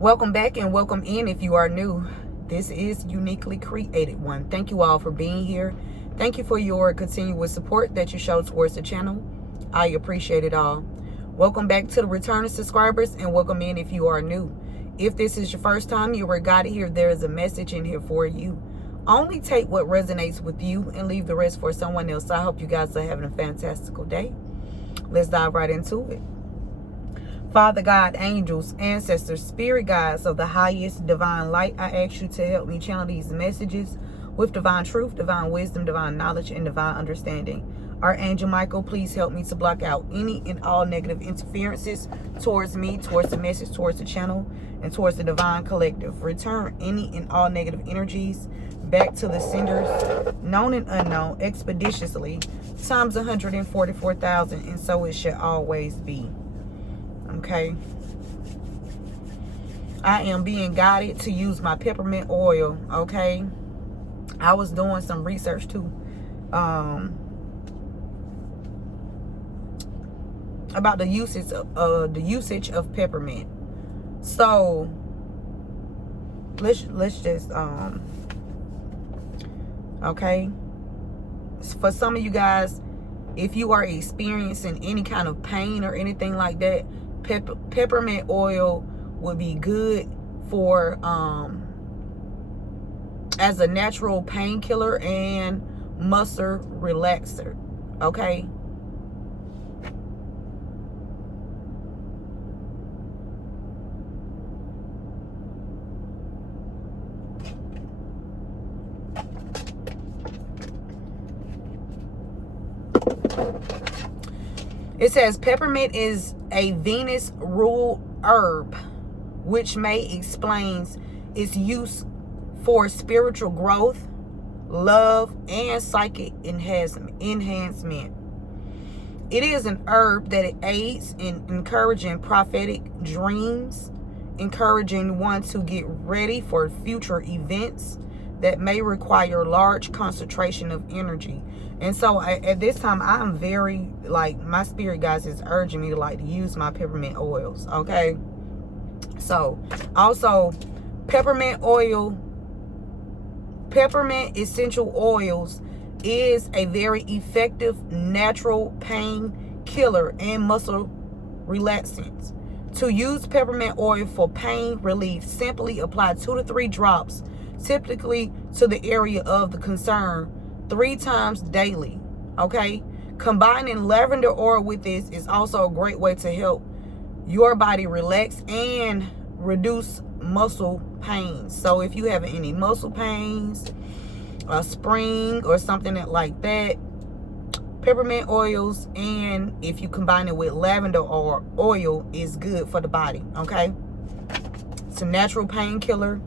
Welcome back and welcome in if you are new. This is Uniquely Created One. Thank you all for being here. Thank you for your continuous support that you show towards the channel. I appreciate it all. Welcome back to the returning subscribers and welcome in if you are new. If this is your first time you were guided here, there is a message in here for you. Only take what resonates with you and leave the rest for someone else. I hope you guys are having a fantastical day. Let's dive right into it. Father God, angels, ancestors, spirit guides of the highest divine light, I ask you to help me channel these messages with divine truth, divine wisdom, divine knowledge, and divine understanding. Archangel Michael, please help me to block out any and all negative interferences towards me, towards the message, towards the channel, and towards the divine collective. Return any and all negative energies back to the senders, known and unknown, expeditiously, times 144,000, and so it should always be. Okay, I am being guided to use my peppermint oil. Okay, I was doing some research too about the usage of peppermint. So let's just okay, for some of you guys, if you are experiencing any kind of pain or anything like that, peppermint oil would be good for as a natural painkiller and muscle relaxer. Okay, it says peppermint is a Venus ruled herb, which may explains its use for spiritual growth, love, and psychic enhancement. It is an herb that aids in encouraging prophetic dreams, encouraging one to get ready for future events that may require large concentration of energy. And so at this time, I'm very, my spirit guys is urging me to use my peppermint oils. Okay, so also peppermint essential oils is a very effective natural pain killer and muscle relaxant. To use peppermint oil for pain relief, simply apply 2 to 3 drops, typically to the area of the concern, 3 times daily. Okay, combining lavender oil with this is also a great way to help your body relax and reduce muscle pains. So if you have any muscle pains, a spring or something like that, peppermint oils, and if you combine it with lavender oil, is good for the body. Okay, it's a natural painkiller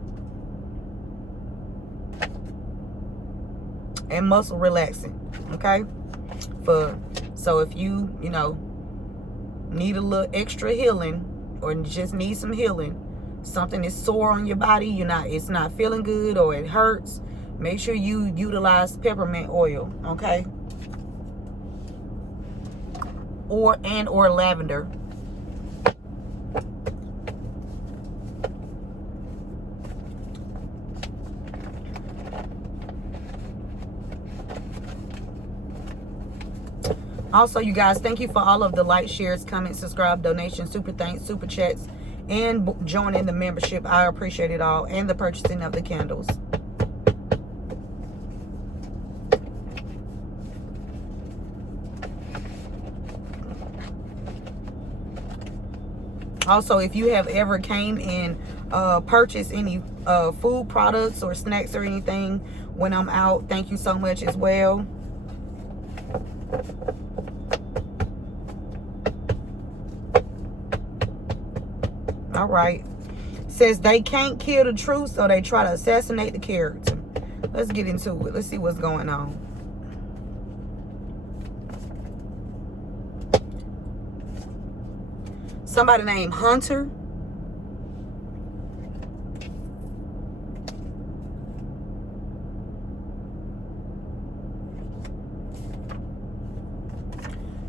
and muscle relaxing. Okay, so if you need a little extra healing, or just need some healing, something is sore on your body, it's not feeling good, or it hurts, make sure you utilize peppermint oil. Okay, or lavender. Also, you guys, thank you for all of the likes, shares, comments, subscribe, donations, super thanks, super chats, and joining the membership. I appreciate it all, and the purchasing of the candles. Also, if you have ever came and purchased any food products or snacks or anything when I'm out, thank you so much as well. All right. Says they can't kill the truth, so they try to assassinate the character. Let's get into it. Let's see what's going on. Somebody named Hunter.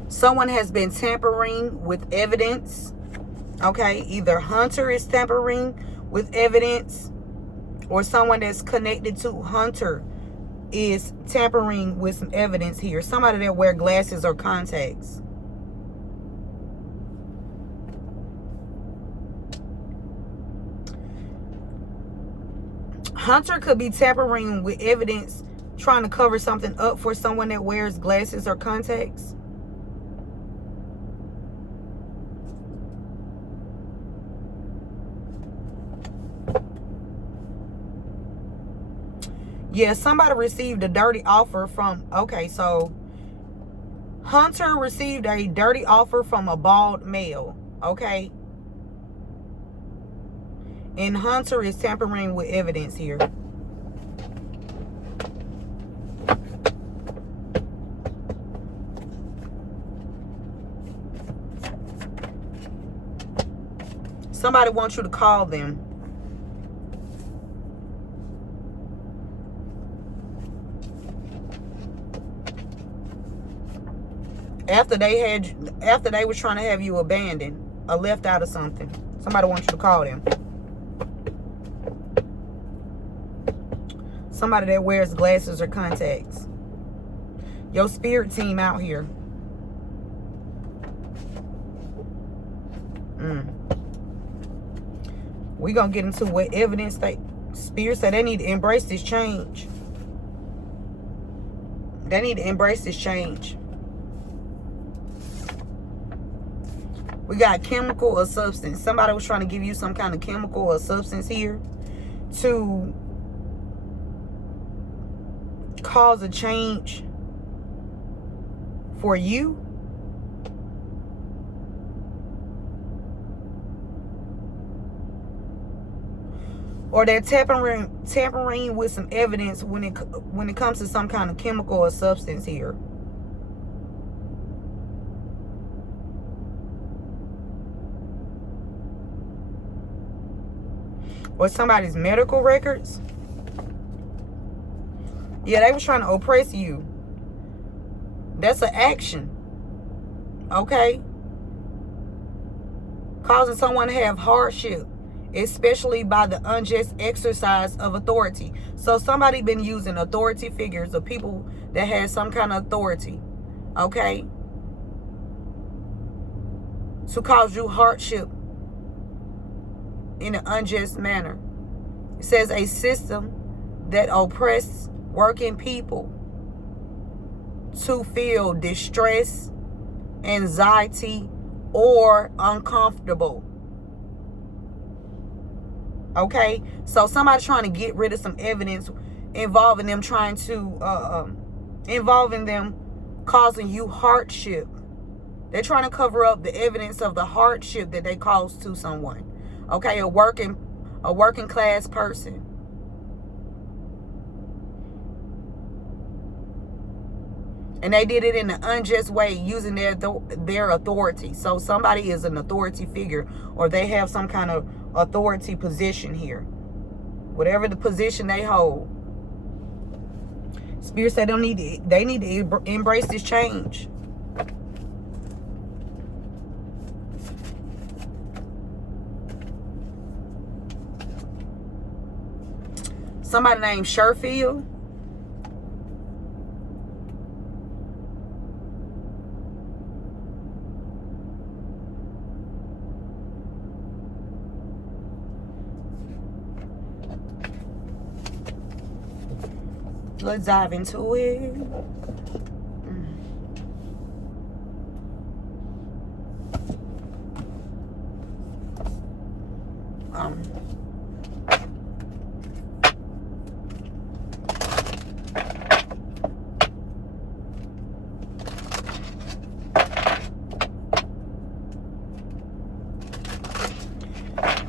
Someone has been tampering with evidence. Okay, either Hunter is tampering with evidence, or someone that's connected to Hunter is tampering with some evidence here. Somebody that wear glasses or contacts. Hunter could be tampering with evidence, trying to cover something up for someone that wears glasses or contacts. Yeah, somebody received a dirty offer from... Okay, so Hunter received a dirty offer from a bald male. Okay. And Hunter is tampering with evidence here. Somebody wants you to call them. After they was trying to have you abandoned or left out of something. Somebody wants you to call them. Somebody that wears glasses or contacts. Your spirit team out here. We're going to get into what evidence spirit said they need to embrace this change. They need to embrace this change. We got chemical or substance. Somebody was trying to give you some kind of chemical or substance here to cause a change for you. Or they're tampering with some evidence when it comes to some kind of chemical or substance here. Or somebody's medical records. Yeah, they was trying to oppress you. That's an action. Okay? Causing someone to have hardship, especially by the unjust exercise of authority. So somebody been using authority figures or people that have some kind of authority. Okay? To cause you hardship in an unjust manner. It says a system that oppresses working people to feel distress, anxiety, or uncomfortable. Okay? So somebody's trying to get rid of some evidence involving them causing you hardship. They're trying to cover up the evidence of the hardship that they caused to someone. Okay, a working class person. And they did it in an unjust way using their authority. So somebody is an authority figure, or they have some kind of authority position here. Whatever the position they hold. Spirit said they need to embrace this change. Somebody named Sherfield. Let's dive into it.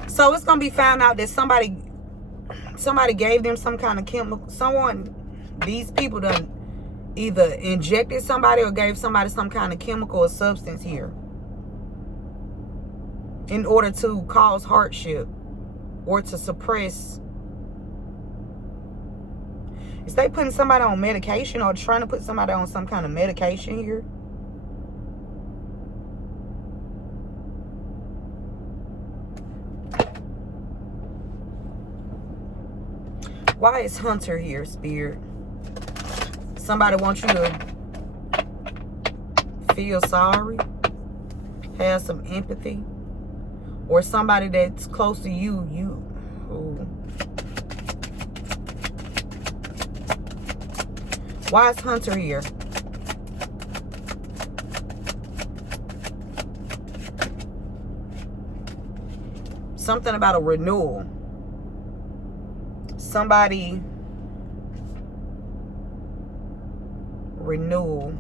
So it's gonna be found out that somebody gave them some kind of chemical. These people done either injected somebody or gave somebody some kind of chemical or substance here in order to cause hardship or to suppress. Is they putting somebody on medication or trying to put somebody on some kind of medication here? Why is Hunter here, Spirit? Somebody wants you to feel sorry, have some empathy, or somebody that's close to you. Ooh. Why is Hunter here? Something about a renewal. Somebody renewal.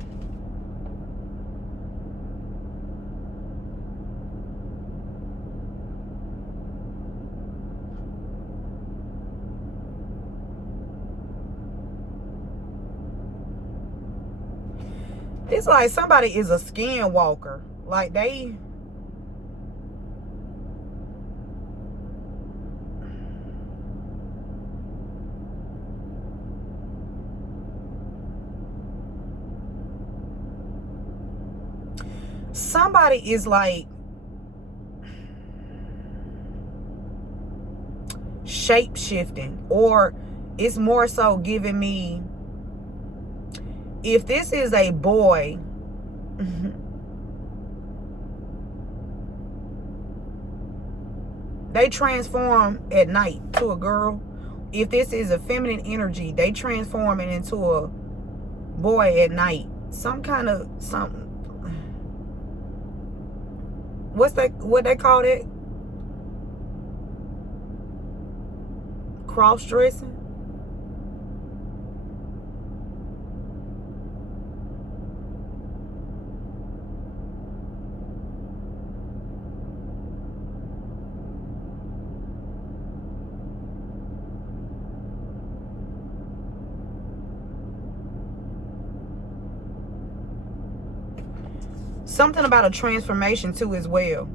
It's like somebody is a skinwalker. Like they... Somebody is like shape-shifting, or it's more so giving me, if this is a boy, they transform at night to a girl. If this is a feminine energy, they transform it into a boy at night. Some kind of something. What's that? What they call it? Cross-dressing? Something about a transformation too as well.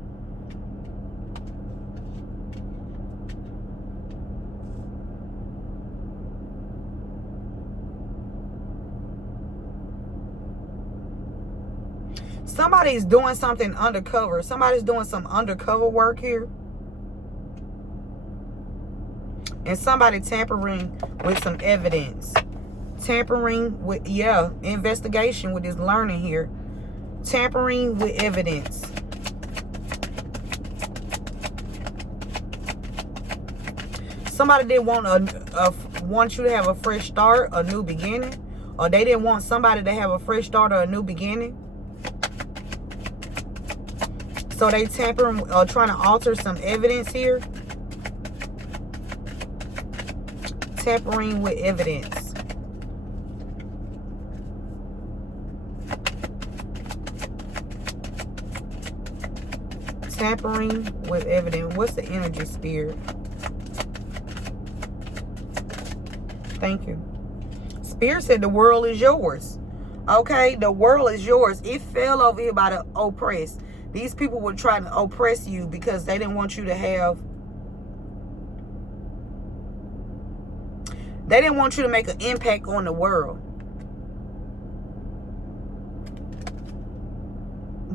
Somebody's doing something undercover. Somebody's doing some undercover work here. And somebody tampering with some evidence. Tampering with, yeah, investigation with this learning here. Tampering with evidence. Somebody didn't want you to have a fresh start, a new beginning, or they didn't want somebody to have a fresh start or a new beginning. So they tampering or trying to alter some evidence here. Tampering with evidence. Tampering with evidence. What's the energy, Spirit? Thank you. Spirit said the world is yours. Okay, the world is yours. It fell over here by the oppressed. These people were trying to oppress you because they didn't want you to have... They didn't want you to make an impact on the world.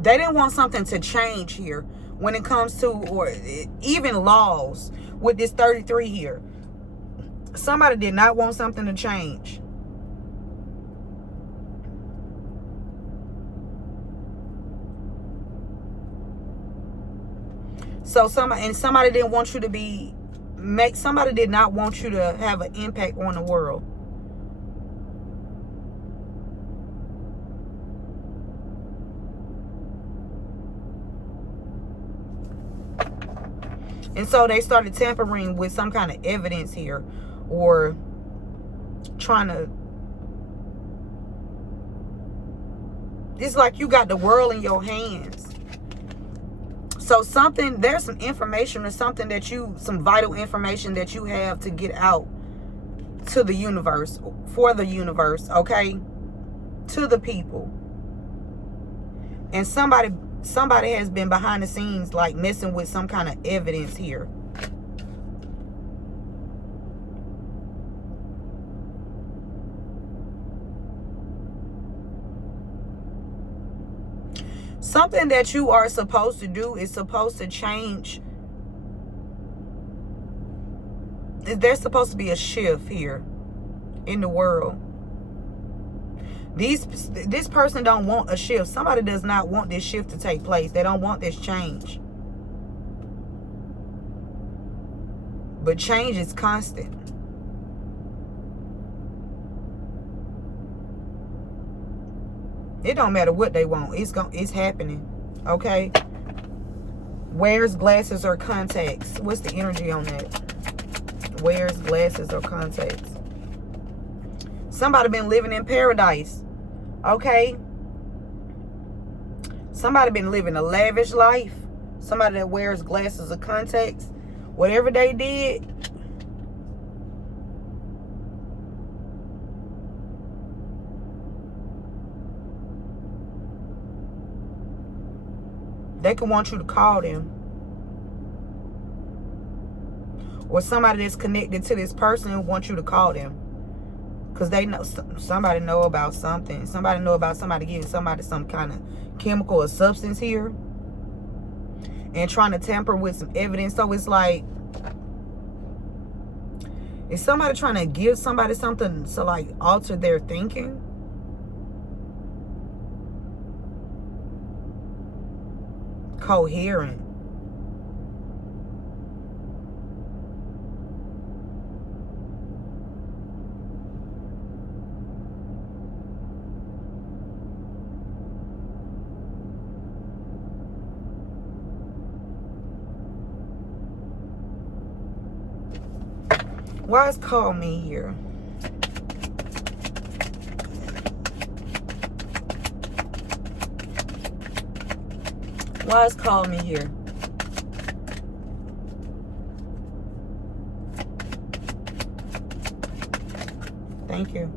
They didn't want something to change here when it comes to, or even laws with this 33 here. Somebody did not want something to change. So somebody didn't want you to somebody did not want you to have an impact on the world. And so they started tampering with some kind of evidence here, or trying to... It's like you got the world in your hands. So there's some information or something that some vital information that you have to get out to the universe, for the universe, okay? To the people. And somebody has been behind the scenes, like messing with some kind of evidence here. Something that you are supposed to do is supposed to change there's supposed to be a shift here in the world. This person don't want a shift. Somebody does not want this shift to take place. They don't want this change. But change is constant. It don't matter what they want. It's happening. Okay? Wears glasses or contacts. What's the energy on that? Wears glasses or contacts. Somebody been living in paradise. Okay? Somebody been living a lavish life. Somebody that wears glasses or contacts. Whatever they did, they can want you to call them. Or somebody that's connected to this person wants you to call them. Because they know, somebody know about something. Somebody know about somebody giving somebody some kind of chemical or substance here. And trying to tamper with some evidence. So it's like, is somebody trying to give somebody something to like alter their thinking? Coherent. Why is call me here? Why is call me here? Thank you.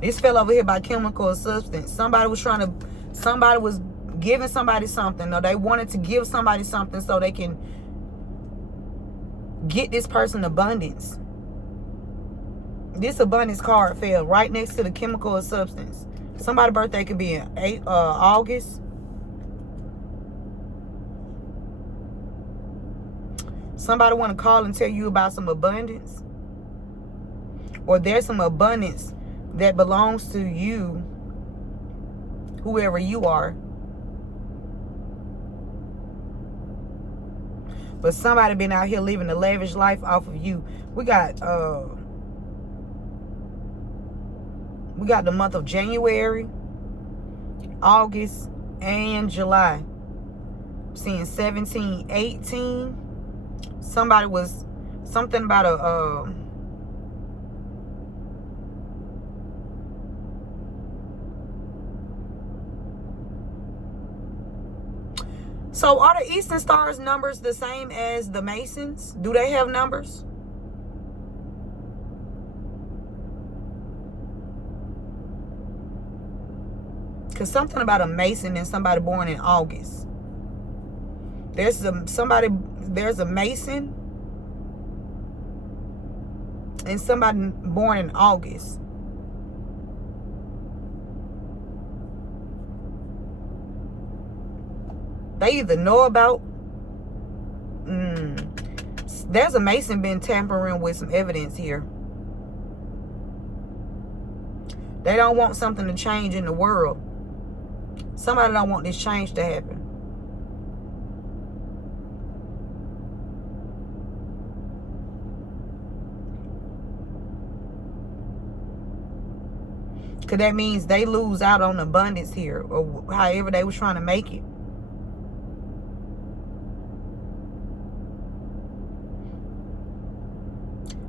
This fell over here by chemical or substance. Somebody was giving somebody something, or they wanted to give somebody something so they can get this person abundance. This abundance card fell right next to the chemical or substance. Somebody's birthday could be in August. Somebody want to call and tell you about some abundance. Or there's some abundance that belongs to you, whoever you are. But somebody been out here living a lavish life off of you. We got the month of January, August, and July. I'm seeing 17, 18. Somebody was something about a So are the Eastern Stars numbers the same as the Masons? Do they have numbers? Because something about a Mason and somebody born in August. There's a Mason and somebody born in August. They either know about there's a Mason been tampering with some evidence here. They don't want something to change in the world. Somebody don't want this change to happen. Because that means they lose out on abundance here, or however they was trying to make it.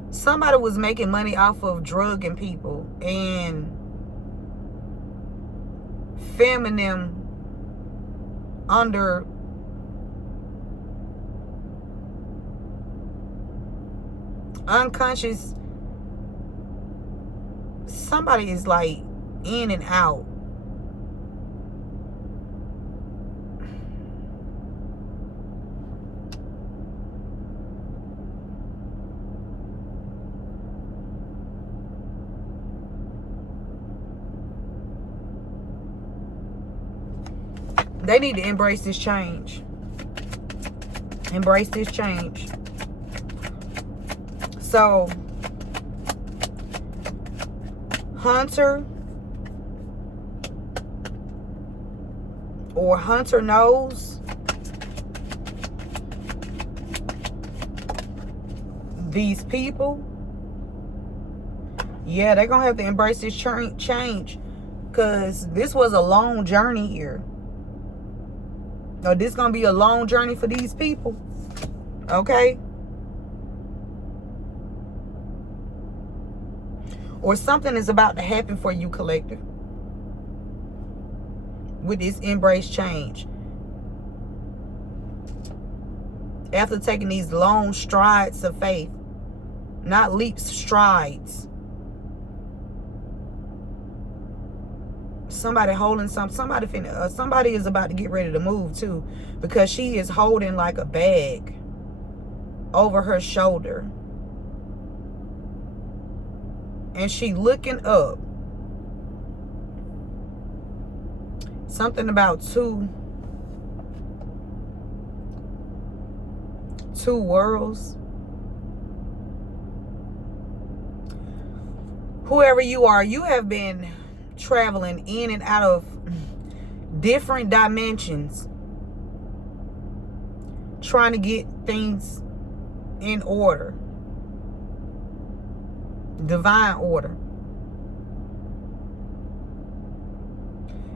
Somebody was making money off of drugging people and filming them under unconscious. Somebody is like in and out. They need to embrace this change. Embrace this change. So hunter or hunter knows these people. Yeah, they're gonna have to embrace this change, because this was a long journey here. Or this gonna be a long journey for these people. Okay? Or something is about to happen for you, collective, with this embrace change. After taking these long strides of faith, not leaps, strides. Somebody holding something. Somebody is about to get ready to move too, because she is holding like a bag over her shoulder, and she looking up. Something about two worlds. Whoever you are, you have been traveling in and out of different dimensions, trying to get things in order, divine order.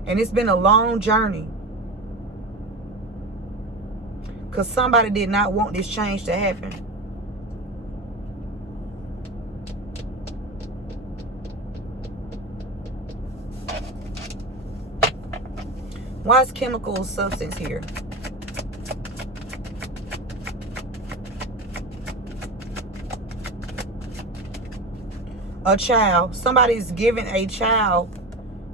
And it's been a long journey, because somebody did not want this change to happen. Why is chemical substance here? A child. Somebody's giving a child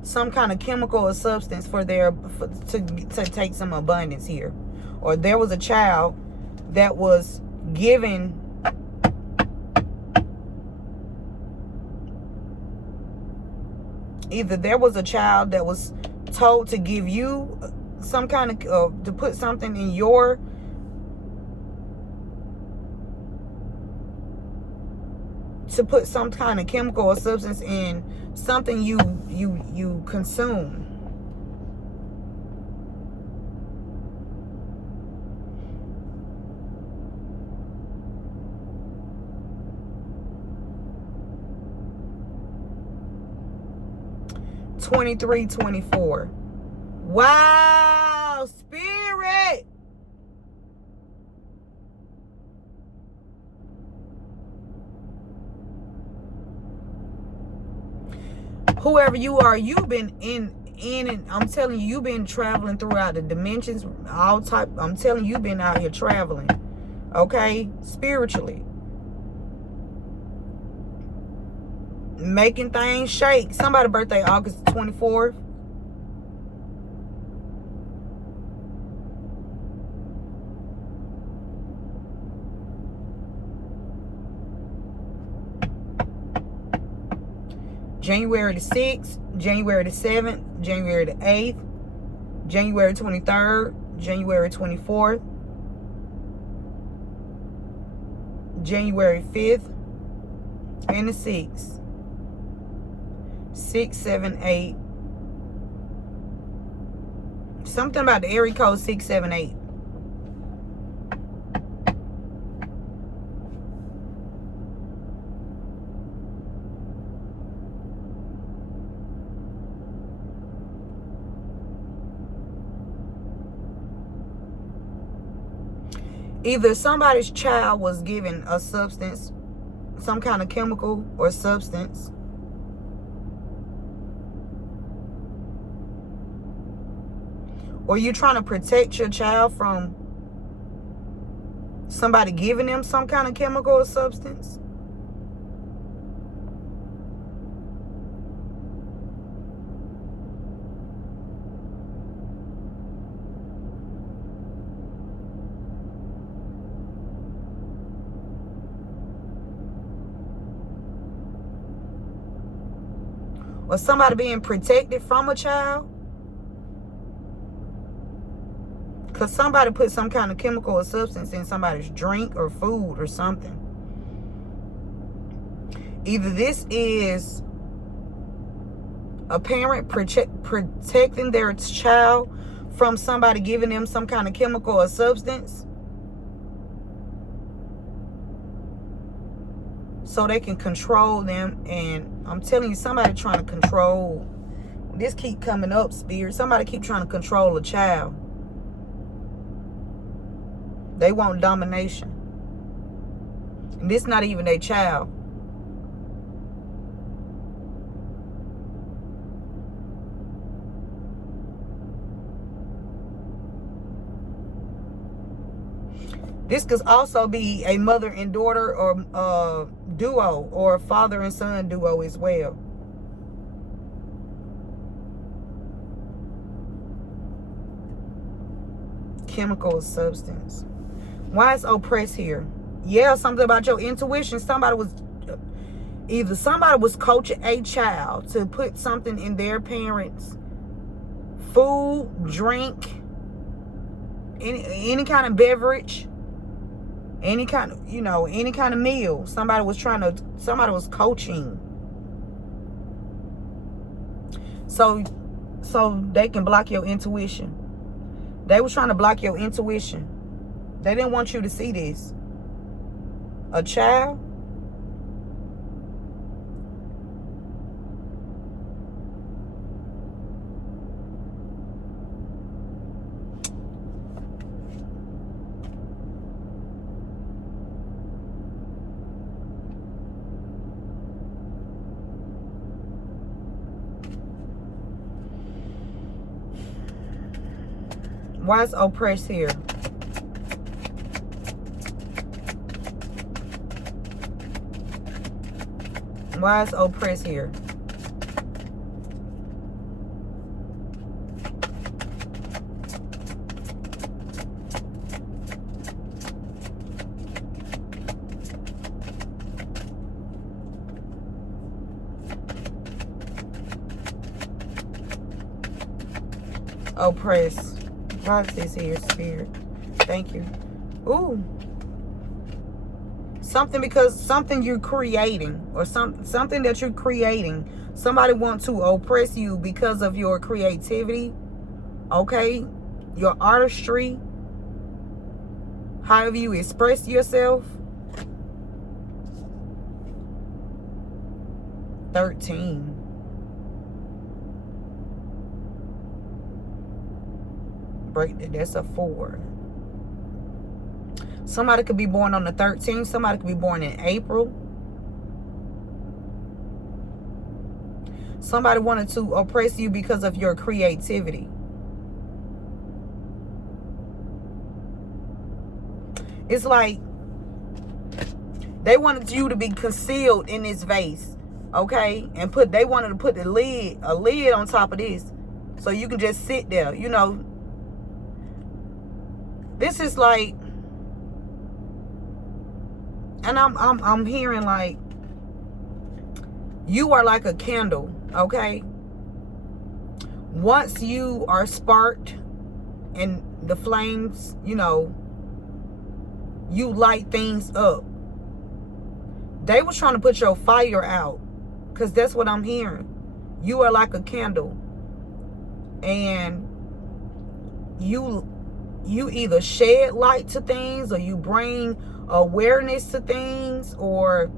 some kind of chemical or substance to take some abundance here. Or there was a child that was given either there was a child that was told to give you some kind of to put something in your to put some kind of chemical or substance in something you consume. $23.24. Wow, spirit. Whoever you are, you've been in and I'm telling you, you've been traveling throughout the dimensions, all type. I'm telling you, you've been out here traveling, okay, spiritually, making things shake. Somebody's birthday August 24th. January the 6th, January the 7th, January the 8th, January 23rd, January 24th, January 5th, and the 6th. 6, 7, 8. Something about the area code 678. Either somebody's child was given a substance, some kind of chemical or substance, or you're trying to protect your child from somebody giving them some kind of chemical or substance. Or somebody being protected from a child. Because somebody put some kind of chemical or substance in somebody's drink or food or something. Either this is A parent protecting their child from somebody giving them some kind of chemical or substance so they can control them. And I'm telling you, somebody trying to control. This keep coming up, Spirit. Somebody keep trying to control a child. They want domination. And this not even their child. This could also be a mother and daughter or duo, or a father and son duo as well. Chemical substance. Why is oppressed here? Yeah, something about your intuition. Somebody was coaching a child to put something in their parents' food, drink, any kind of beverage, any kind of, any kind of meal. Somebody was coaching. So they can block your intuition. They was trying to block your intuition. They didn't want you to see this. A child. Why is oppressed here? Why is oppressed here? Oppressed. Why is this here, Spirit? Thank you. Ooh. Something you're creating, or something that you're creating. Somebody wants to oppress you because of your creativity. Okay? Your artistry. However you express yourself. 13. That's a 4. Somebody could be born on the 13th. Somebody could be born in April. Somebody wanted to oppress you because of your creativity. It's like they wanted you to be concealed in this vase, okay? And they wanted to put a lid on top of this, so you can just sit there, This is like, and I'm hearing like you are like a candle, okay? Once you are sparked and the flames, you light things up. They was trying to put your fire out, because that's what I'm hearing. You are like a candle, and you either shed light to things, or you bring awareness to things, or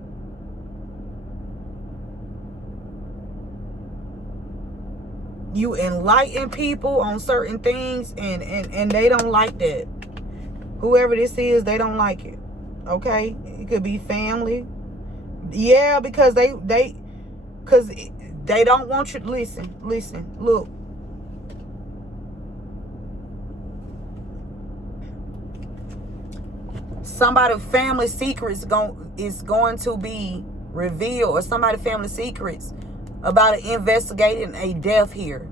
you enlighten people on certain things, and they don't like that. Whoever this is, they don't like it. Okay? It could be family. Yeah, because they don't want you. Listen, look. Somebody's family secrets is going to be revealed, or somebody's family secrets about investigating a death here.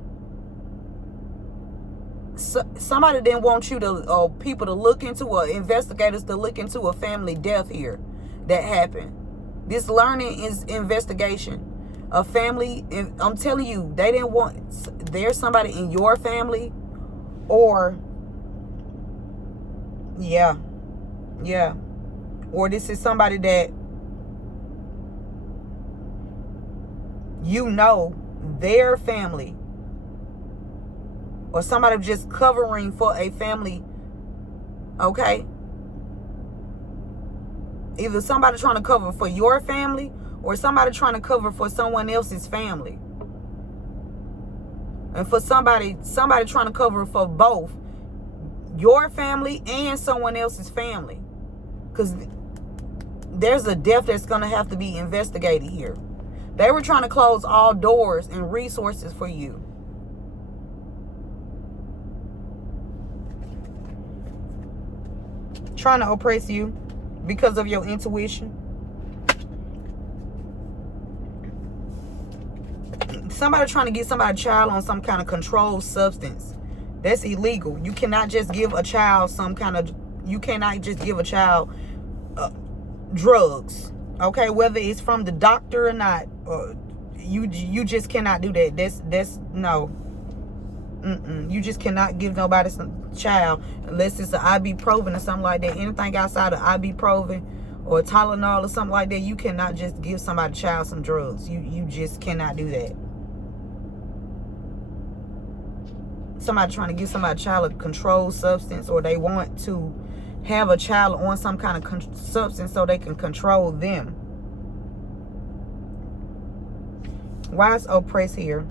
Somebody didn't want you to, people to look into, or investigators to look into a family death here that happened. This learning is investigation. A family, I'm telling you, they didn't want, there's somebody in your family, or, yeah, or this is somebody that their family, or somebody just covering for a family, okay? Either somebody trying to cover for your family or somebody trying to cover for someone else's family. And for somebody trying to cover for both your family and someone else's family. Because there's a death that's going to have to be investigated here. They were trying to close all doors and resources for you. Trying to oppress you because of your intuition. Somebody trying to get somebody's child on some kind of controlled substance. That's illegal. You cannot just give a child you cannot just give a child drugs. Okay, whether it's from the doctor or not, you just cannot do that. That's no. You just cannot give nobody some child unless it's an ibuprofen or something like that. Anything outside of ibuprofen or Tylenol or something like that, you cannot just give somebody's child some drugs. You just cannot do that. Somebody trying to give somebody's child a controlled substance, or they want to have a child on some kind of substance so they can control them. Why is oppress here?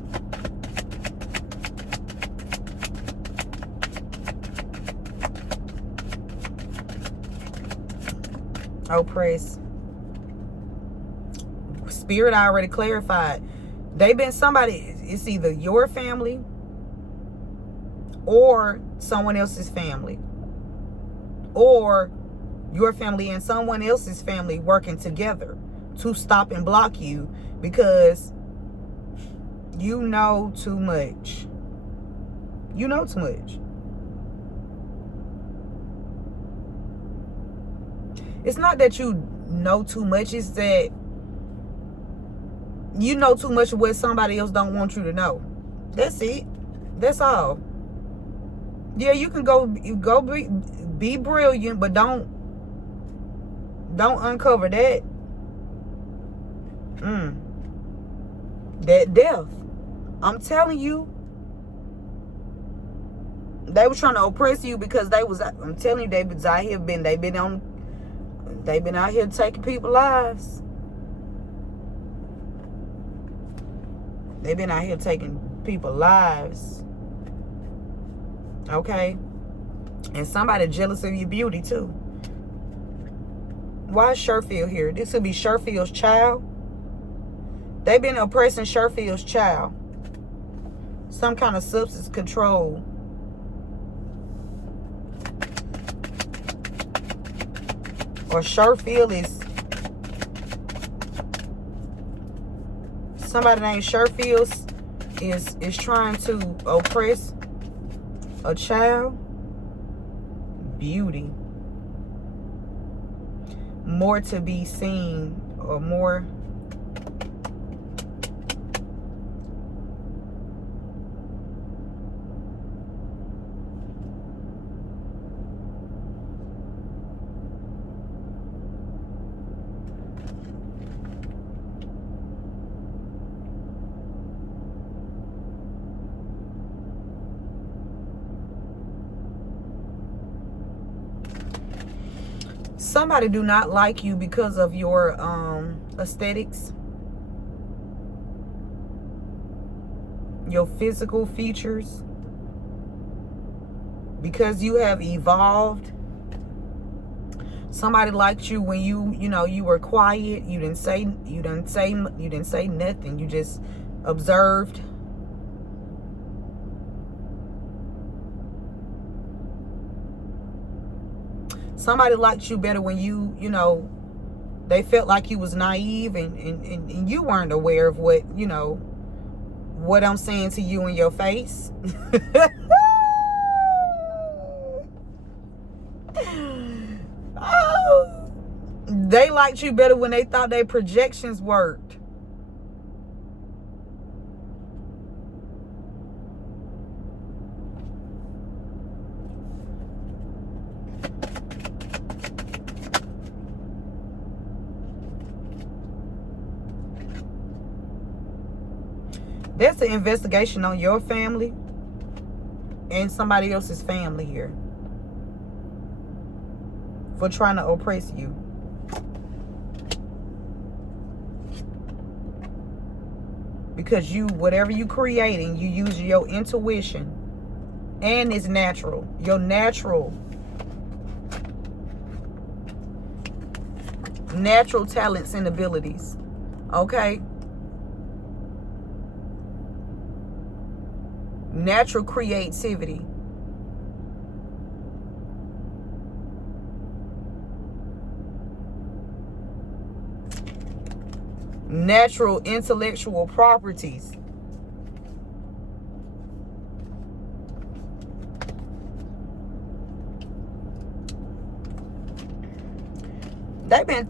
Oppress. Spirit I already clarified. They've been somebody, it's either your family or someone else's family, or your family and someone else's family working together to stop and block you because you know too much. You know too much. It's not that you know too much, it's that you know too much of what somebody else don't want you to know. That's it. That's all. Yeah, you can go be brilliant, but don't uncover that. That death. I'm telling you. They were trying to oppress you because I'm telling you, they've been out here taking people's lives. They've been out here taking people's lives. Okay? And somebody jealous of your beauty too. Why is Sherfield here? This could be Sherfield's child. They've been oppressing Sherfield's child. Some kind of substance control. Or Sherfield is somebody named Sherfield is trying to oppress a child. Beauty. More to be seen, or more. Somebody do not like you because of your aesthetics, your physical features, because you have evolved. Somebody liked you when you were quiet. You didn't say nothing. You just observed. Somebody liked you better when they felt like you was naive and you weren't aware of what I'm saying to you in your face. Oh, they liked you better when they thought their projections worked. There's an investigation on your family and somebody else's family here for trying to oppress you. Because you, whatever you creating, you use your intuition. And it's natural. Your natural talents and abilities. Okay? Natural creativity. Natural intellectual properties. They've been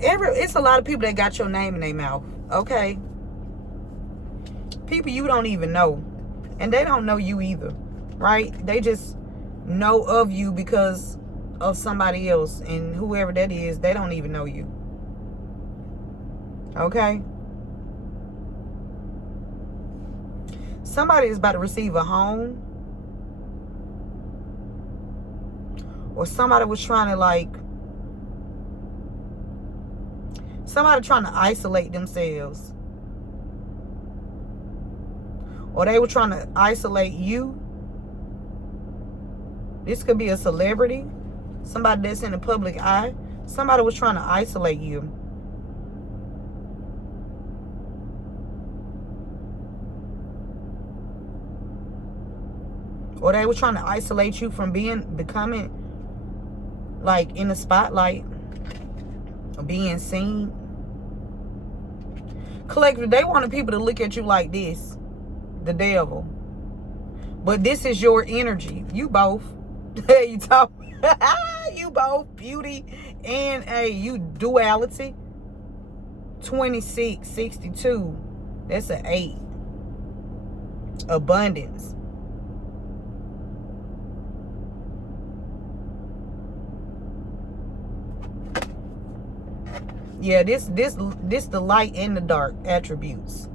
it's a lot of people that got your name in their mouth, okay? People you don't even know. And they don't know you either, right? They just know of you because of somebody else. And whoever that is, they don't even know you. Okay? Somebody is about to receive a home. Or somebody was trying to somebody trying to isolate themselves. Or they were trying to isolate you. This could be a celebrity. Somebody that's in the public eye. Somebody was trying to isolate you. Or they were trying to isolate you from becoming in the spotlight. Or being seen. Collectively, they wanted people to look at you like this. The devil. But this is your energy. You both. You talk. You both. Beauty and you duality. 26, 62. That's an 8. Abundance. Yeah, this the light and the dark attributes.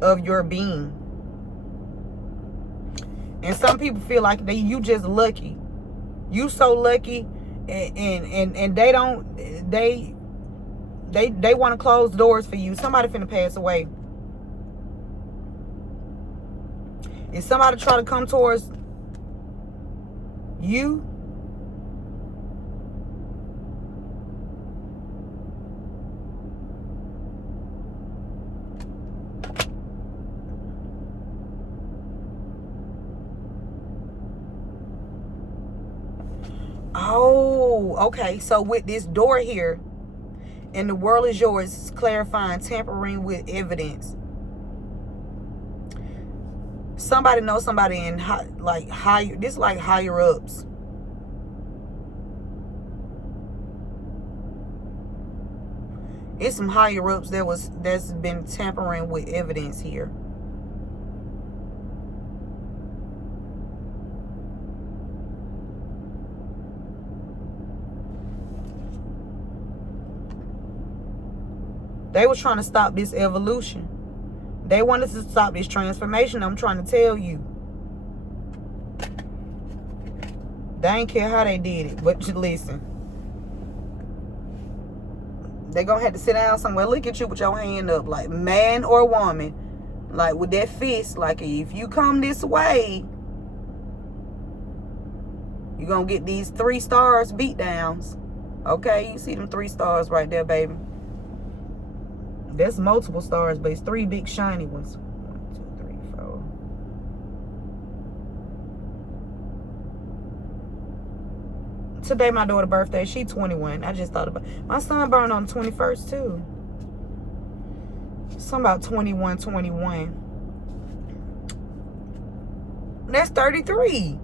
Of your being. And some people feel like you just lucky. You so lucky and they don't they want to close doors for you. Somebody finna pass away. And somebody try to come towards you. Oh, okay. So with this door here, and the world is yours, it's clarifying, tampering with evidence. Somebody knows somebody in higher. This like higher ups. It's some higher ups that's been tampering with evidence here. They were trying to stop this evolution. They wanted to stop this transformation. I'm trying to tell you. They ain't care how they did it, but you listen. They gonna have to sit down somewhere. Look at you with your hand up, like man or woman, like with that fist. Like if you come this way, you're gonna get these 3 stars beat downs. Okay, you see them 3 stars right there, baby. There's multiple stars, but it's 3 big shiny ones. 1, 2, 3, 4. Today my daughter's birthday. She 21. I just thought about my son born on the 21st too. Something about 21. That's 33.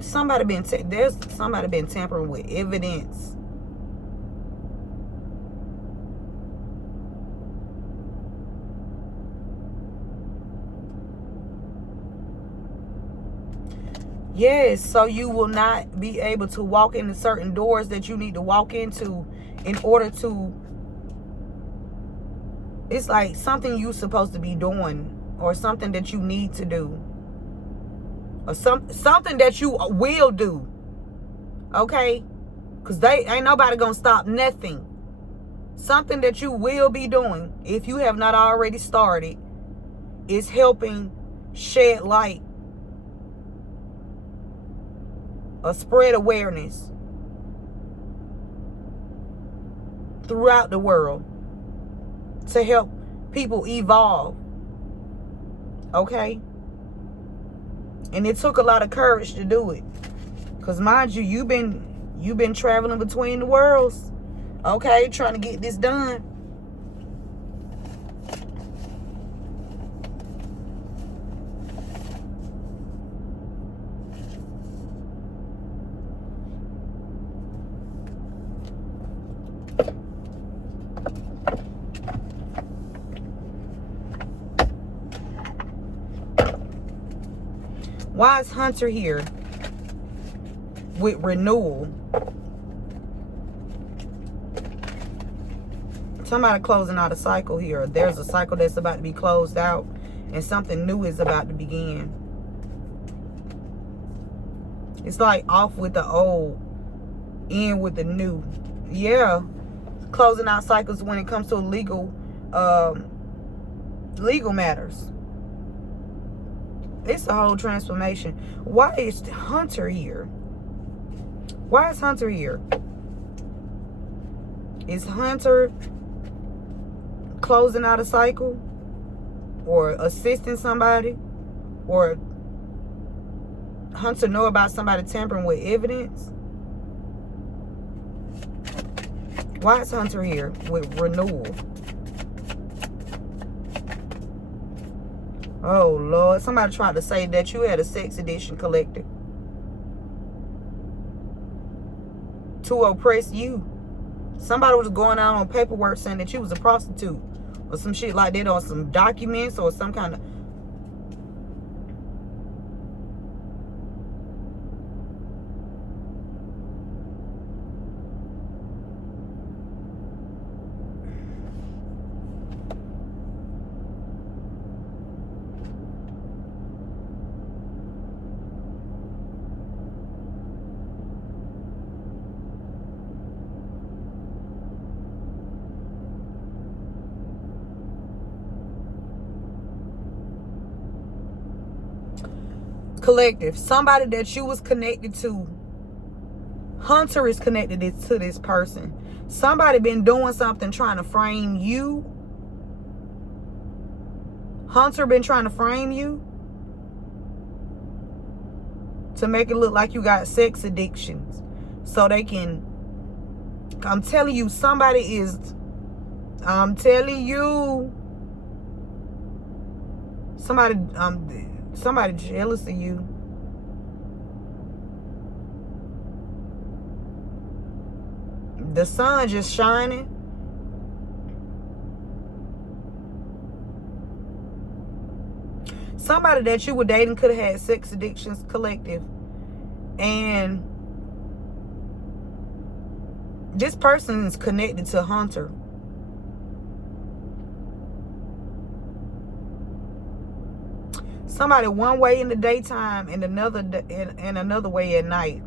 Somebody been tampering with evidence. Yes, so you will not be able to walk into certain doors that you need to walk into in order to, it's like something you're supposed to be doing, or something that you need to do, or something that you will do. Okay? Because they ain't nobody gonna stop nothing. Something that you will be doing, if you have not already started, is helping shed light or spread awareness throughout the world to help people evolve. Okay? And it took a lot of courage to do it. Because mind you, you've been traveling between the worlds. Okay? Trying to get this done. Why is Hunter here with renewal? Somebody closing out a cycle here. There's a cycle that's about to be closed out, and something new is about to begin. It's like off with the old, in with the new. Yeah. Closing out cycles when it comes to legal matters. It's a whole transformation. Why is Hunter here? Why is Hunter here? Is Hunter closing out a cycle? Or assisting somebody? Or Hunter know about somebody tampering with evidence? Why is Hunter here with renewal? Oh, Lord. Somebody tried to say that you had a sex addiction, collective, to oppress you. Somebody was going out on paperwork saying that you was a prostitute or some shit like that, or some documents or some kind of... Collective, somebody that you was connected to, Hunter is connected to this person. Somebody been doing something trying to frame you. Hunter been trying to frame you to make it look like you got sex addictions, so they can... I'm telling you, somebody is... I'm telling you, somebody jealous of you. The sun just shining. Somebody that you were dating could have had sex addictions, collective. And this person is connected to Hunter. Somebody one way in the daytime and another way at night.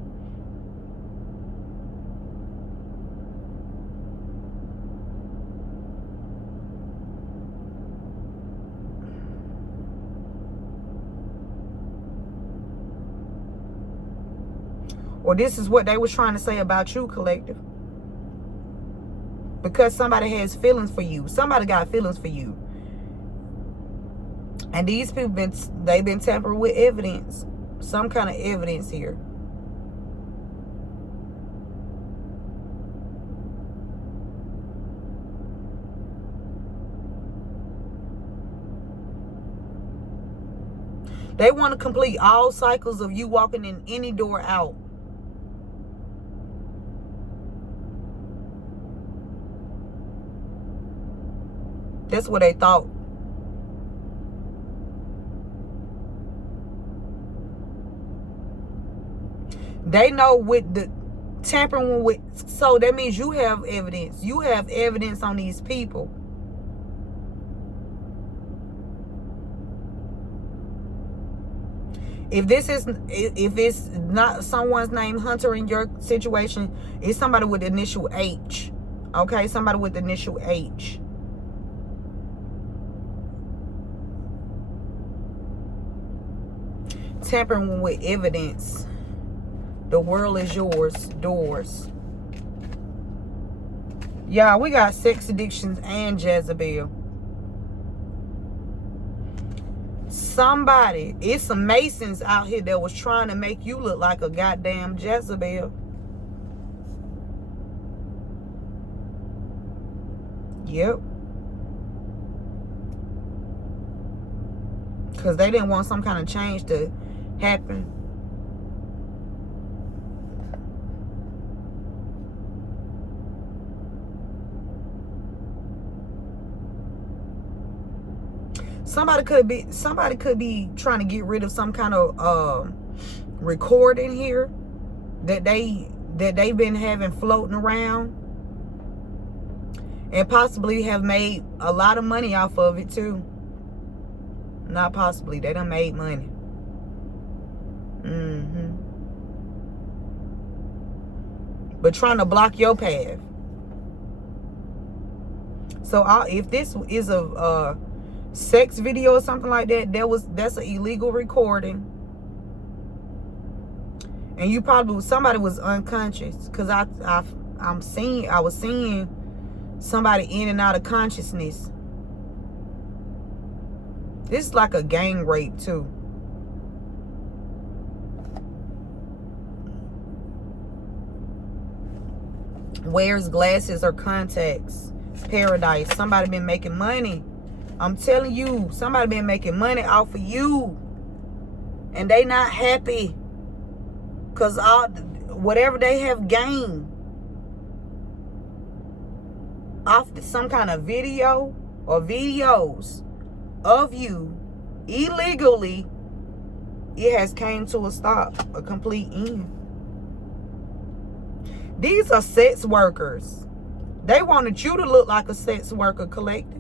Or this is what they was trying to say about you, collective. Because somebody has feelings for you. Somebody got feelings for you. And these people they've been tampering with evidence. Some kind of evidence here. They want to complete all cycles of you walking in any door out. That's what they thought. They know with the tampering with, so that means you have evidence. You have evidence on these people. If it's not someone's name Hunter in your situation, it's somebody with the initial H. Okay, somebody with the initial H. Tampering with evidence. The world is yours. Doors. Y'all, we got sex addictions and Jezebel. Somebody, it's some Masons out here that was trying to make you look like a goddamn Jezebel. Yep. Because they didn't want some kind of change to happen. Somebody could be trying to get rid of some kind of recording here that they've been having floating around, and possibly have made a lot of money off of it too. Not possibly, they done made money. But trying to block your path. So if this is a sex video or something like that, that's an illegal recording, and you probably, somebody was unconscious, because I was seeing somebody in and out of consciousness. This is like a gang rape too. Wears glasses or contacts. Paradise. Somebody been making money. I'm telling you, somebody been making money off of you, and they not happy, because whatever they have gained off some kind of video or videos of you illegally, it has came to a stop, a complete end. These are sex workers. They wanted you to look like a sex worker collective.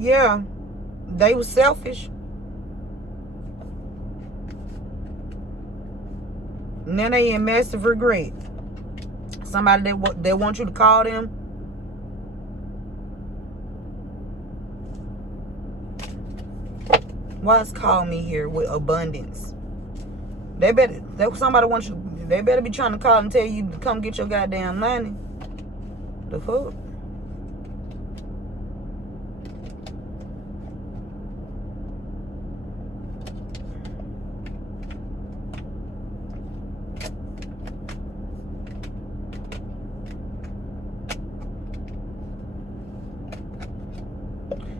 Yeah, they were selfish. And then they in massive regret. Somebody they want you to call them. Why's call me here with abundance? Somebody wants you. They better be trying to call and tell you to come get your goddamn money. The fuck?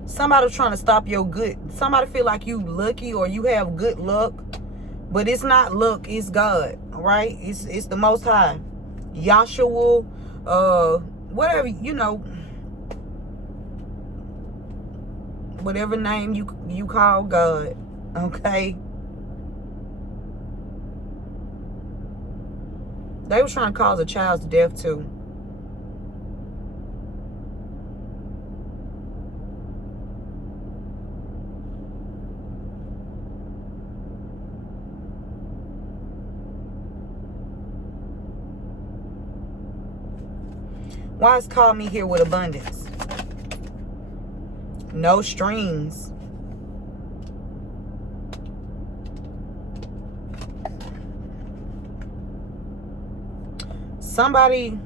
Somebody's trying to stop your good. Somebody feel like you lucky or you have good luck, but it's not luck. It's God, right? It's the Most High, Yahshua, whatever, you know, whatever name you call God, okay? They were trying to cause a child's death too. Why is call me here with abundance? No strings. Somebody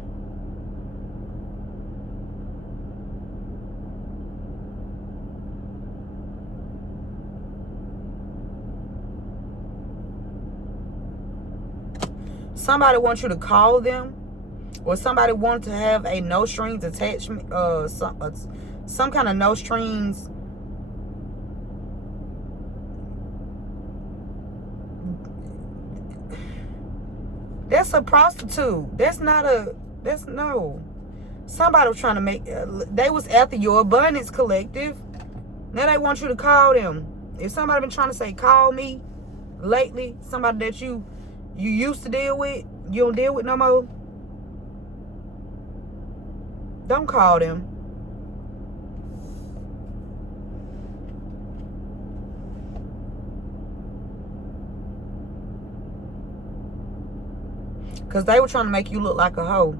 wants you to call them, or somebody wants to have a no strings attachment, some kind of no strings That's a prostitute. That's no. Somebody was trying to make, they was after your abundance collective. Now they want you to call them. If somebody been trying to say, call me lately, somebody that you used to deal with, you don't deal with no more, don't call them. Because they were trying to make you look like a hoe.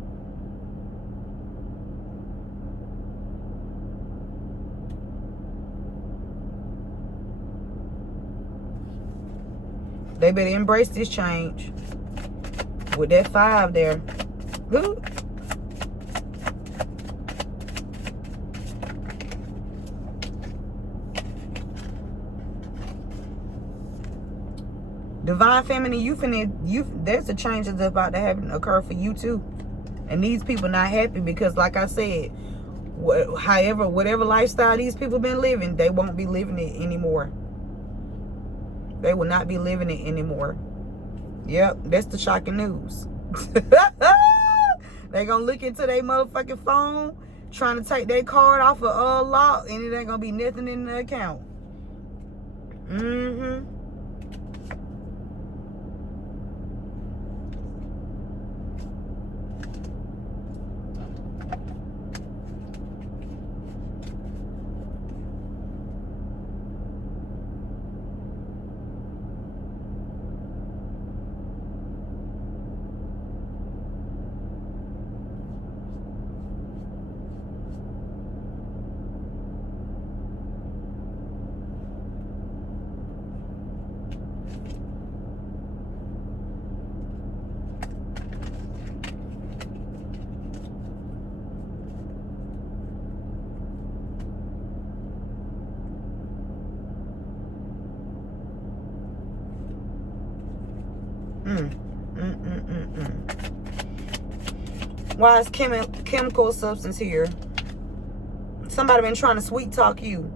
They better embrace this change. With that 5 there. Who? Divine Feminine, there's a change that's about to occur for you too. And these people not happy because, like I said, whatever lifestyle these people been living, they won't be living it anymore. They will not be living it anymore. Yep, that's the shocking news. They gonna look into their motherfucking phone, trying to take their card off of lock, and it ain't gonna be nothing in the account. Mm-hmm. Why is chemical substance here? Somebody been trying to sweet talk you.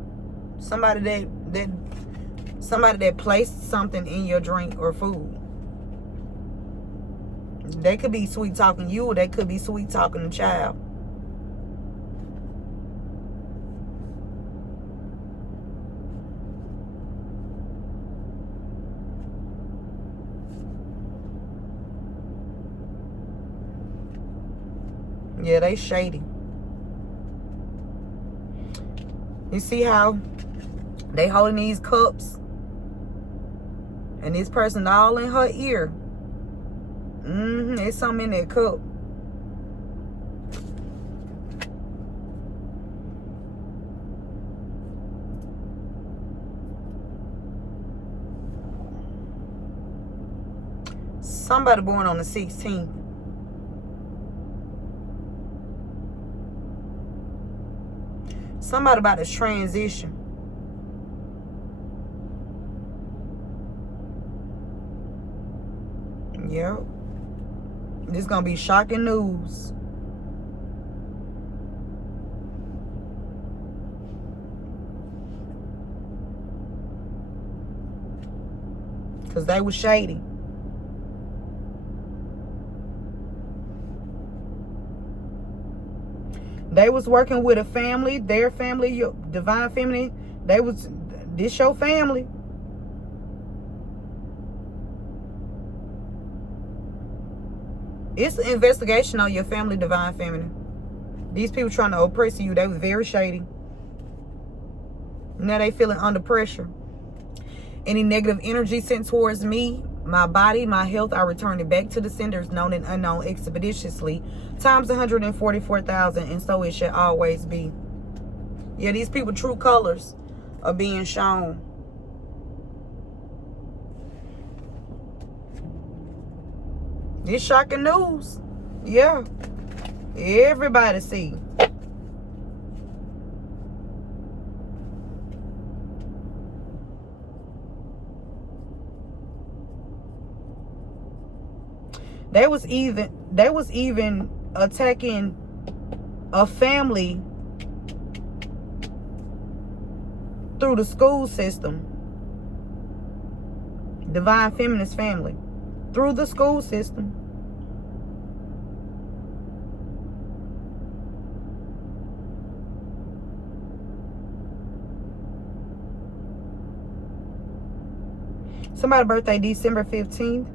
Somebody that placed something in your drink or food. They could be sweet talking you, or they could be sweet talking the child. Yeah, they shady. You see how they holding these cups, and this person all in her ear. There's something in that cup. Somebody born on the 16th. Somebody about to transition. Yep. This is going to be shocking news. Because they were shady. They was working with a family, their family, your divine feminine. This your family. It's an investigation on your family, divine feminine. These people trying to oppress you, they was very shady. Now they feeling under pressure. Any negative energy sent towards me, my body, my health, I return it back to the senders, known and unknown, expeditiously, times 144,000, and so it shall always be. Yeah, these people true colors are being shown. This shocking news. Yeah. Everybody see. They was even attacking a family through the school system. Divine Feminist family. Through the school system. Somebody's birthday December 15th.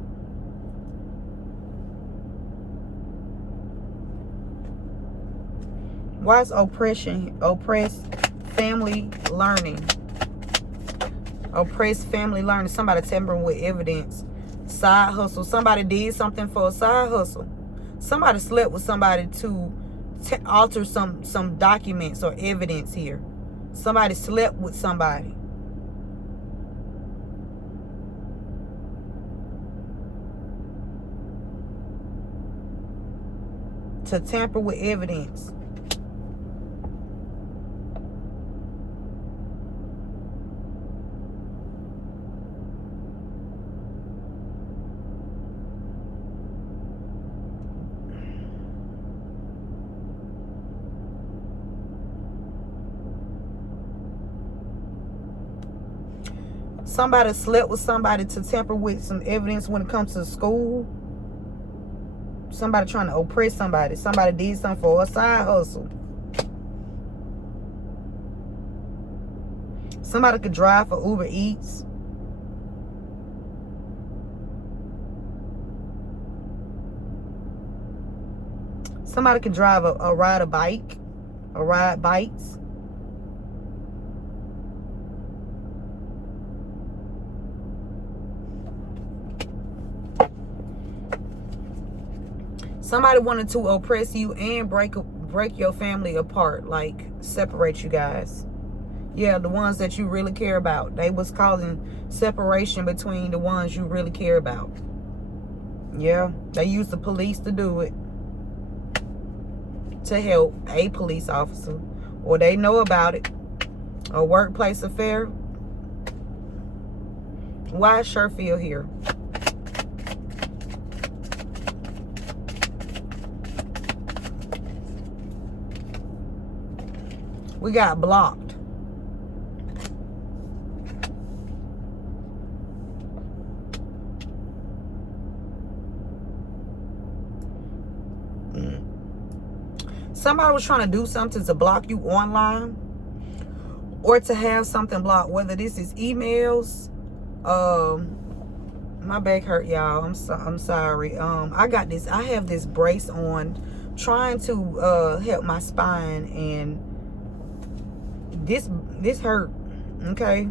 Why is oppressed family learning? Oppressed family learning. Somebody tampering with evidence. Side hustle. Somebody did something for a side hustle. Somebody slept with somebody to alter some documents or evidence here. Somebody slept with somebody. To tamper with evidence. Somebody slept with somebody to tamper with some evidence when it comes to school. Somebody trying to oppress somebody. Somebody did something for a side hustle. Somebody could drive for Uber Eats. Somebody could drive ride a bike. Or ride bikes. Somebody wanted to oppress you and break your family apart, like separate you guys. Yeah, the ones that you really care about. They was causing separation between the ones you really care about. Yeah, they used the police to do it. To help a police officer. Or they know about it. A workplace affair. Why is Sherfield here? We got blocked. Somebody was trying to do something to block you online. Or to have something blocked. Whether this is emails. My back hurt, y'all. I'm sorry. I have this brace on. Trying to help my spine. And this hurt, okay?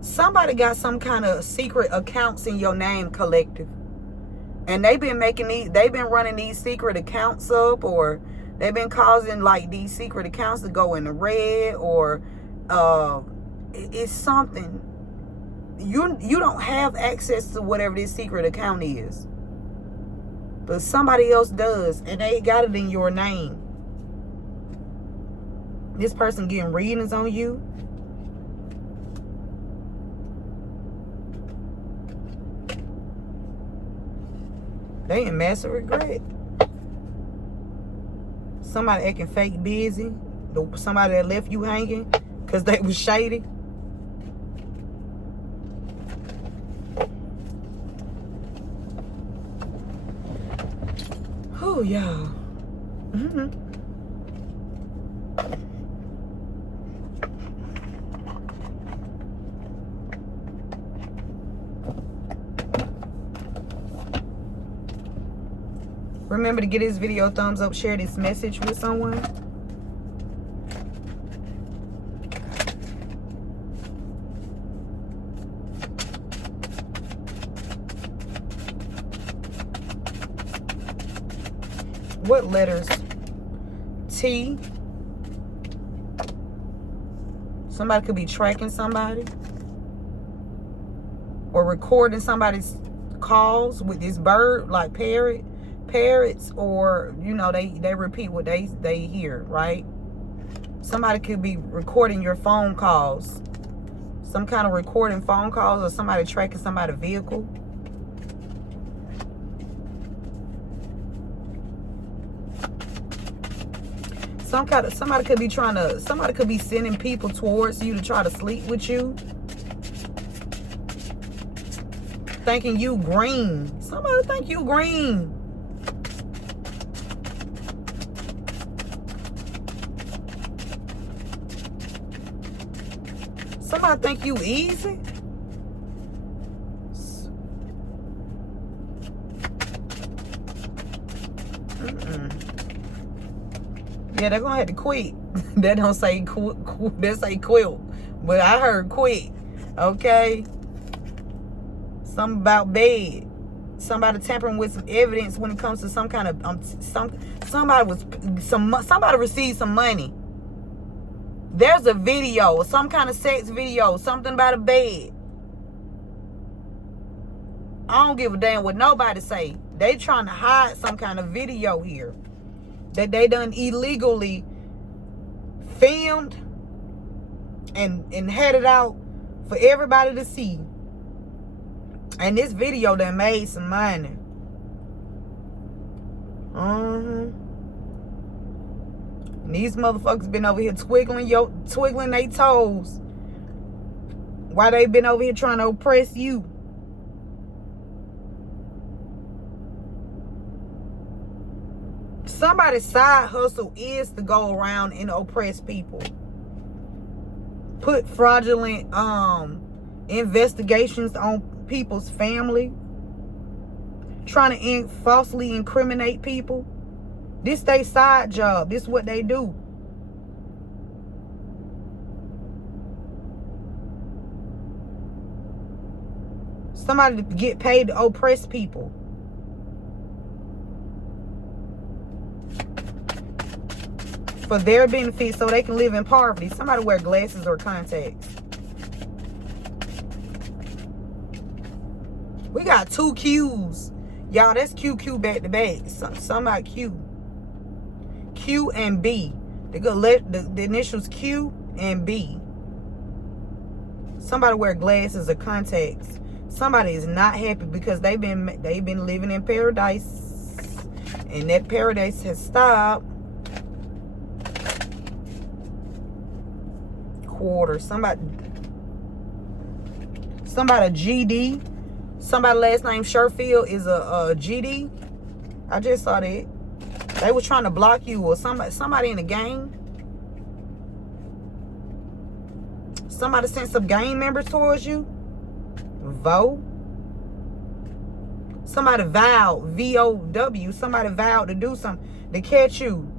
Somebody got some kind of secret accounts in your name, collective. And they've been running these secret accounts up, or they've been causing like these secret accounts to go in the red, or it's something. You don't have access to whatever this secret account is. But somebody else does, and they got it in your name. This person getting readings on you. They in massive regret. Somebody acting fake busy. Somebody that left you hanging because they was shady. Oh, y'all. Remember to give this video a thumbs up, share this message with someone. What letters? T. Somebody could be tracking somebody. Or recording somebody's calls with this bird, like parrots, or they repeat what they hear, right? Somebody could be recording your phone calls, some kind of recording phone calls, or somebody tracking somebody's vehicle. Somebody could be sending people towards you to try to sleep with you. Thinking you green. Somebody think you green. Somebody think you easy. Yeah, they're gonna have to quit. That don't say that say quilt, but I heard quit. Okay. Something about bed. Somebody tampering with some evidence when it comes to some kind of somebody received some money. There's a video, some kind of sex video, something about a bed. I don't give a damn what nobody say. They trying to hide some kind of video here that they done illegally filmed and had it out for everybody to see. And this video done made some money. And these motherfuckers been over here twiggling their toes while they been over here trying to oppress you. Somebody's side hustle is to go around and oppress people. Put fraudulent investigations on people's family. Trying to falsely incriminate people. This their side job. This is what they do. Somebody to get paid to oppress people. For their benefit so they can live in poverty. Somebody wear glasses or contacts. We got 2 Q's. Y'all, that's QQ back to back. Somebody Q. Q and B. They go let the initials Q and B. Somebody wear glasses or contacts. Somebody is not happy because they've been living in paradise. And that paradise has stopped. Quarter. Somebody GD. Somebody last name Sherfield is a GD. I just saw that. They were trying to block you or somebody in the gang. Somebody sent some gang members towards you. Somebody vowed, VOW. Somebody vowed to do something to catch you.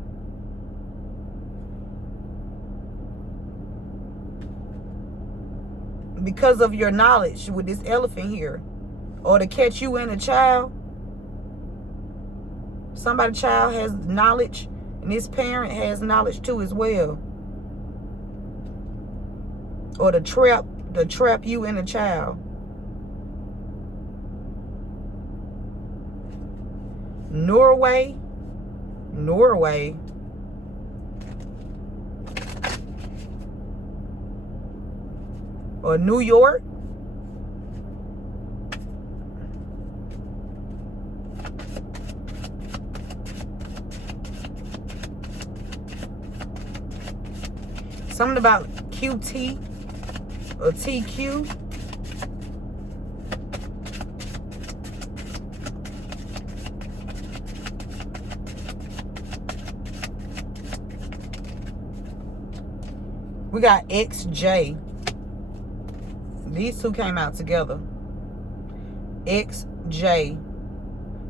Because of your knowledge with this elephant here. Or to catch you and a child. Somebody's child has knowledge. And this parent has knowledge too as well. Or to trap you and a child. Norway. Or New York. Something about QT or TQ. We got XJ. These two came out together. XJ.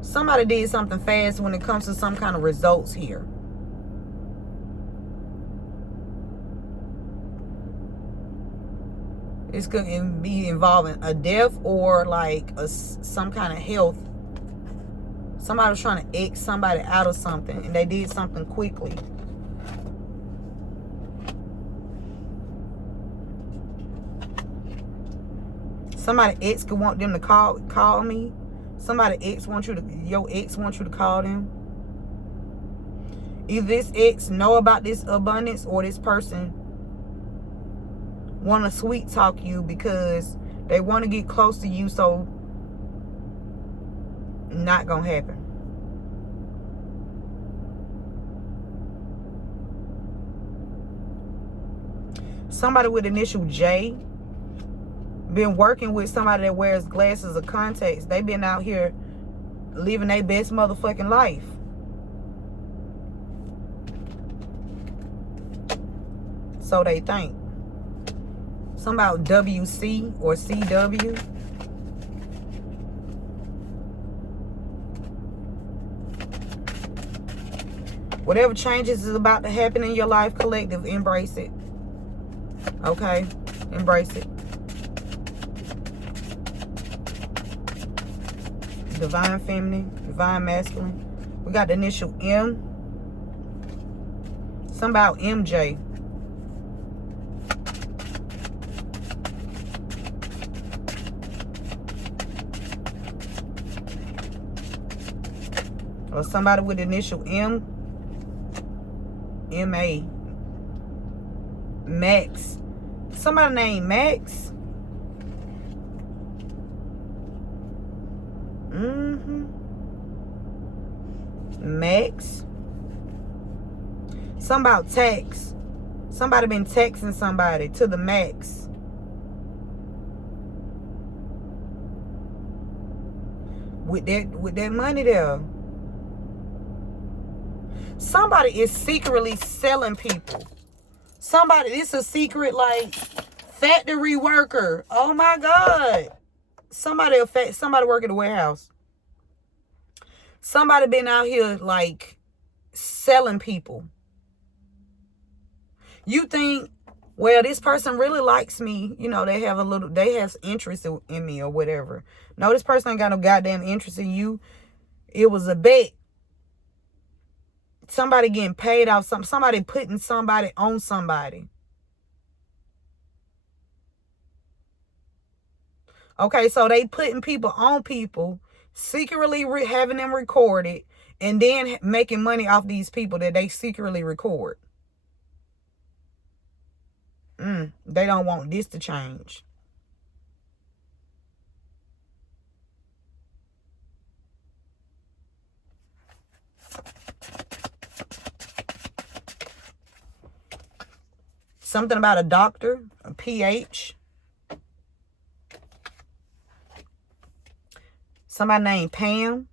Somebody did something fast when it comes to some kind of results here. It's going to be involving a death or like some kind of health. Somebody was trying to X somebody out of something and they did something quickly. Somebody ex could want them to call me. Somebody ex wants you to, your ex wants you to call them. Either this ex know about this abundance or this person want to sweet talk you because they want to get close to you, so not gonna happen. Somebody with initial J been working with somebody that wears glasses or contacts. They been out here living their best motherfucking life. So they think. Something about WC or CW. Whatever changes is about to happen in your life, collective, embrace it. Okay? Embrace it. Divine feminine, divine masculine. We got the initial M. Something about MJ. Or somebody with the initial M. M-A. Max. Somebody named Max. Max. Something about text. Somebody been texting somebody to the max. With that money there. Somebody is secretly selling people. Somebody, it's a secret like factory worker. Oh my God. Somebody work at a warehouse. Somebody been out here like selling people. You think, well, this person really likes me. You know, they have interest in me or whatever. No, this person ain't got no goddamn interest in you. It was a bet. Somebody getting paid off something. Somebody putting somebody on somebody. Okay, so they putting people on people, secretly having them recorded, and then making money off these people that they secretly record. They don't want this to change. Something about a doctor, a PH. Somebody named Pam.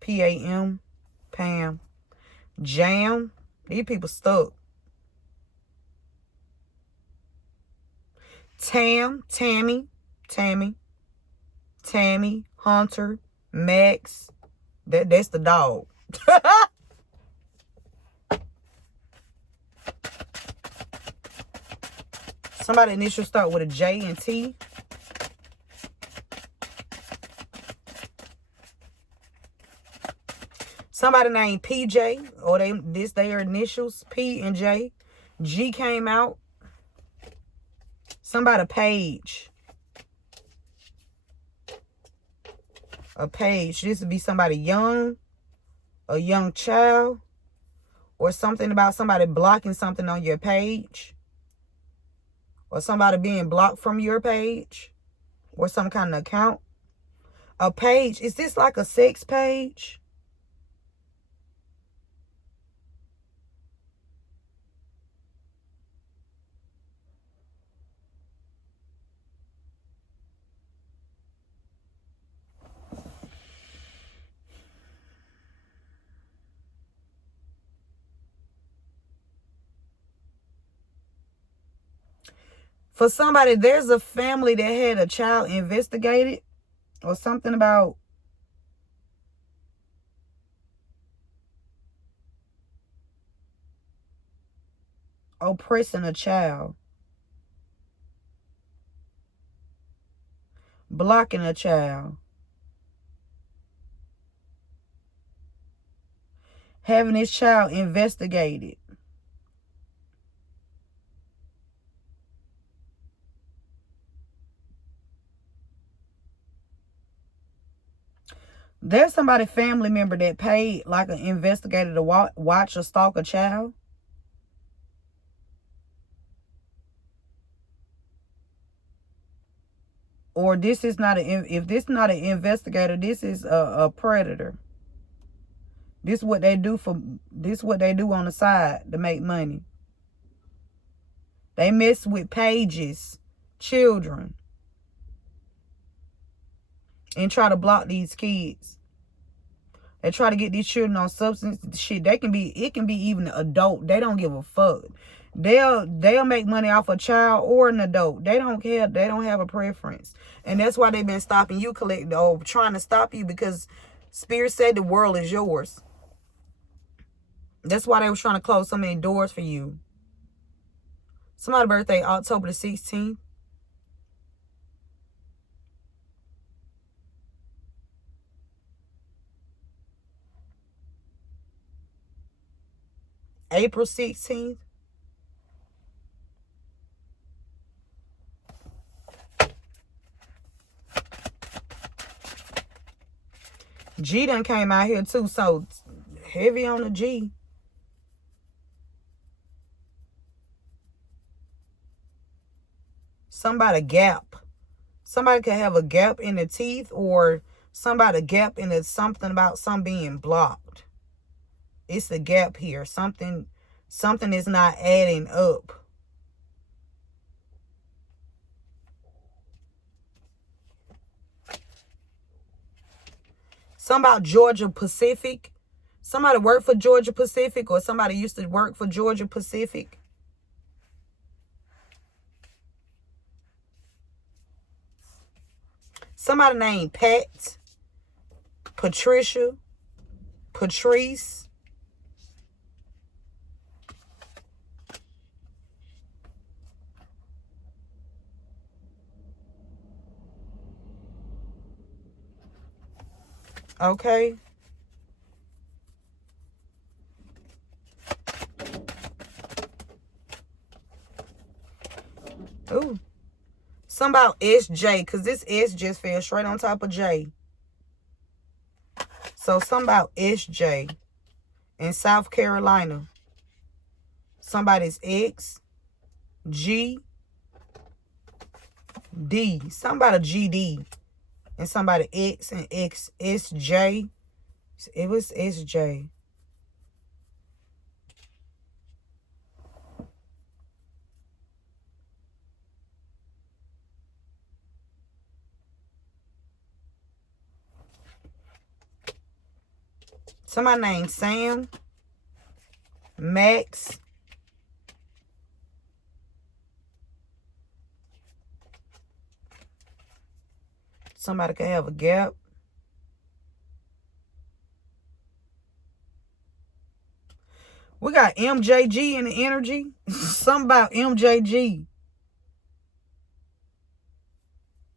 P-A-M. Pam. Jam. These people stuck. Tammy, Hunter, Max. That's the dog. Somebody initial start with a J and T. Somebody named PJ, or their initials, P and J. G came out. Somebody Page. A page. This would be somebody young, a young child, or something about somebody blocking something on your page, or somebody being blocked from your page, or some kind of account. A page. Is this like a sex page? For somebody, there's a family that had a child investigated, or something about oppressing a child, blocking a child, having this child investigated. There's somebody, family member, that paid like an investigator to watch or stalk a child. Or this is not if this is not an investigator, this is a predator. This is what they do on the side to make money. They mess with pages, children, and try to block these kids. They try to get these children on substance shit. It can be even an adult. They don't give a fuck. They'll make money off a child or an adult. They don't care. They don't have a preference. And that's why they've been stopping you or trying to stop you, because Spirit said the world is yours. That's why they was trying to close so many doors for you. Somebody's birthday, October the 16th. April 16th. G done came out here too, so heavy on the G. Somebody gap. Somebody could have a gap in the teeth, or somebody gap in the something about something being blocked. It's a gap here. Something is not adding up. Something about Georgia Pacific. Somebody worked for Georgia Pacific, or somebody used to work for Georgia Pacific. Somebody named Pat, Patricia, Patrice. Okay. Ooh. Something about SJ, because this S just fell straight on top of J. So something about SJ in South Carolina. Somebody's X, G, D. Somebody GD. And somebody X and X, SJ. It was SJ. Somebody named Sam, Max. Somebody could have a gap. We got MJG in the energy. Something about MJG.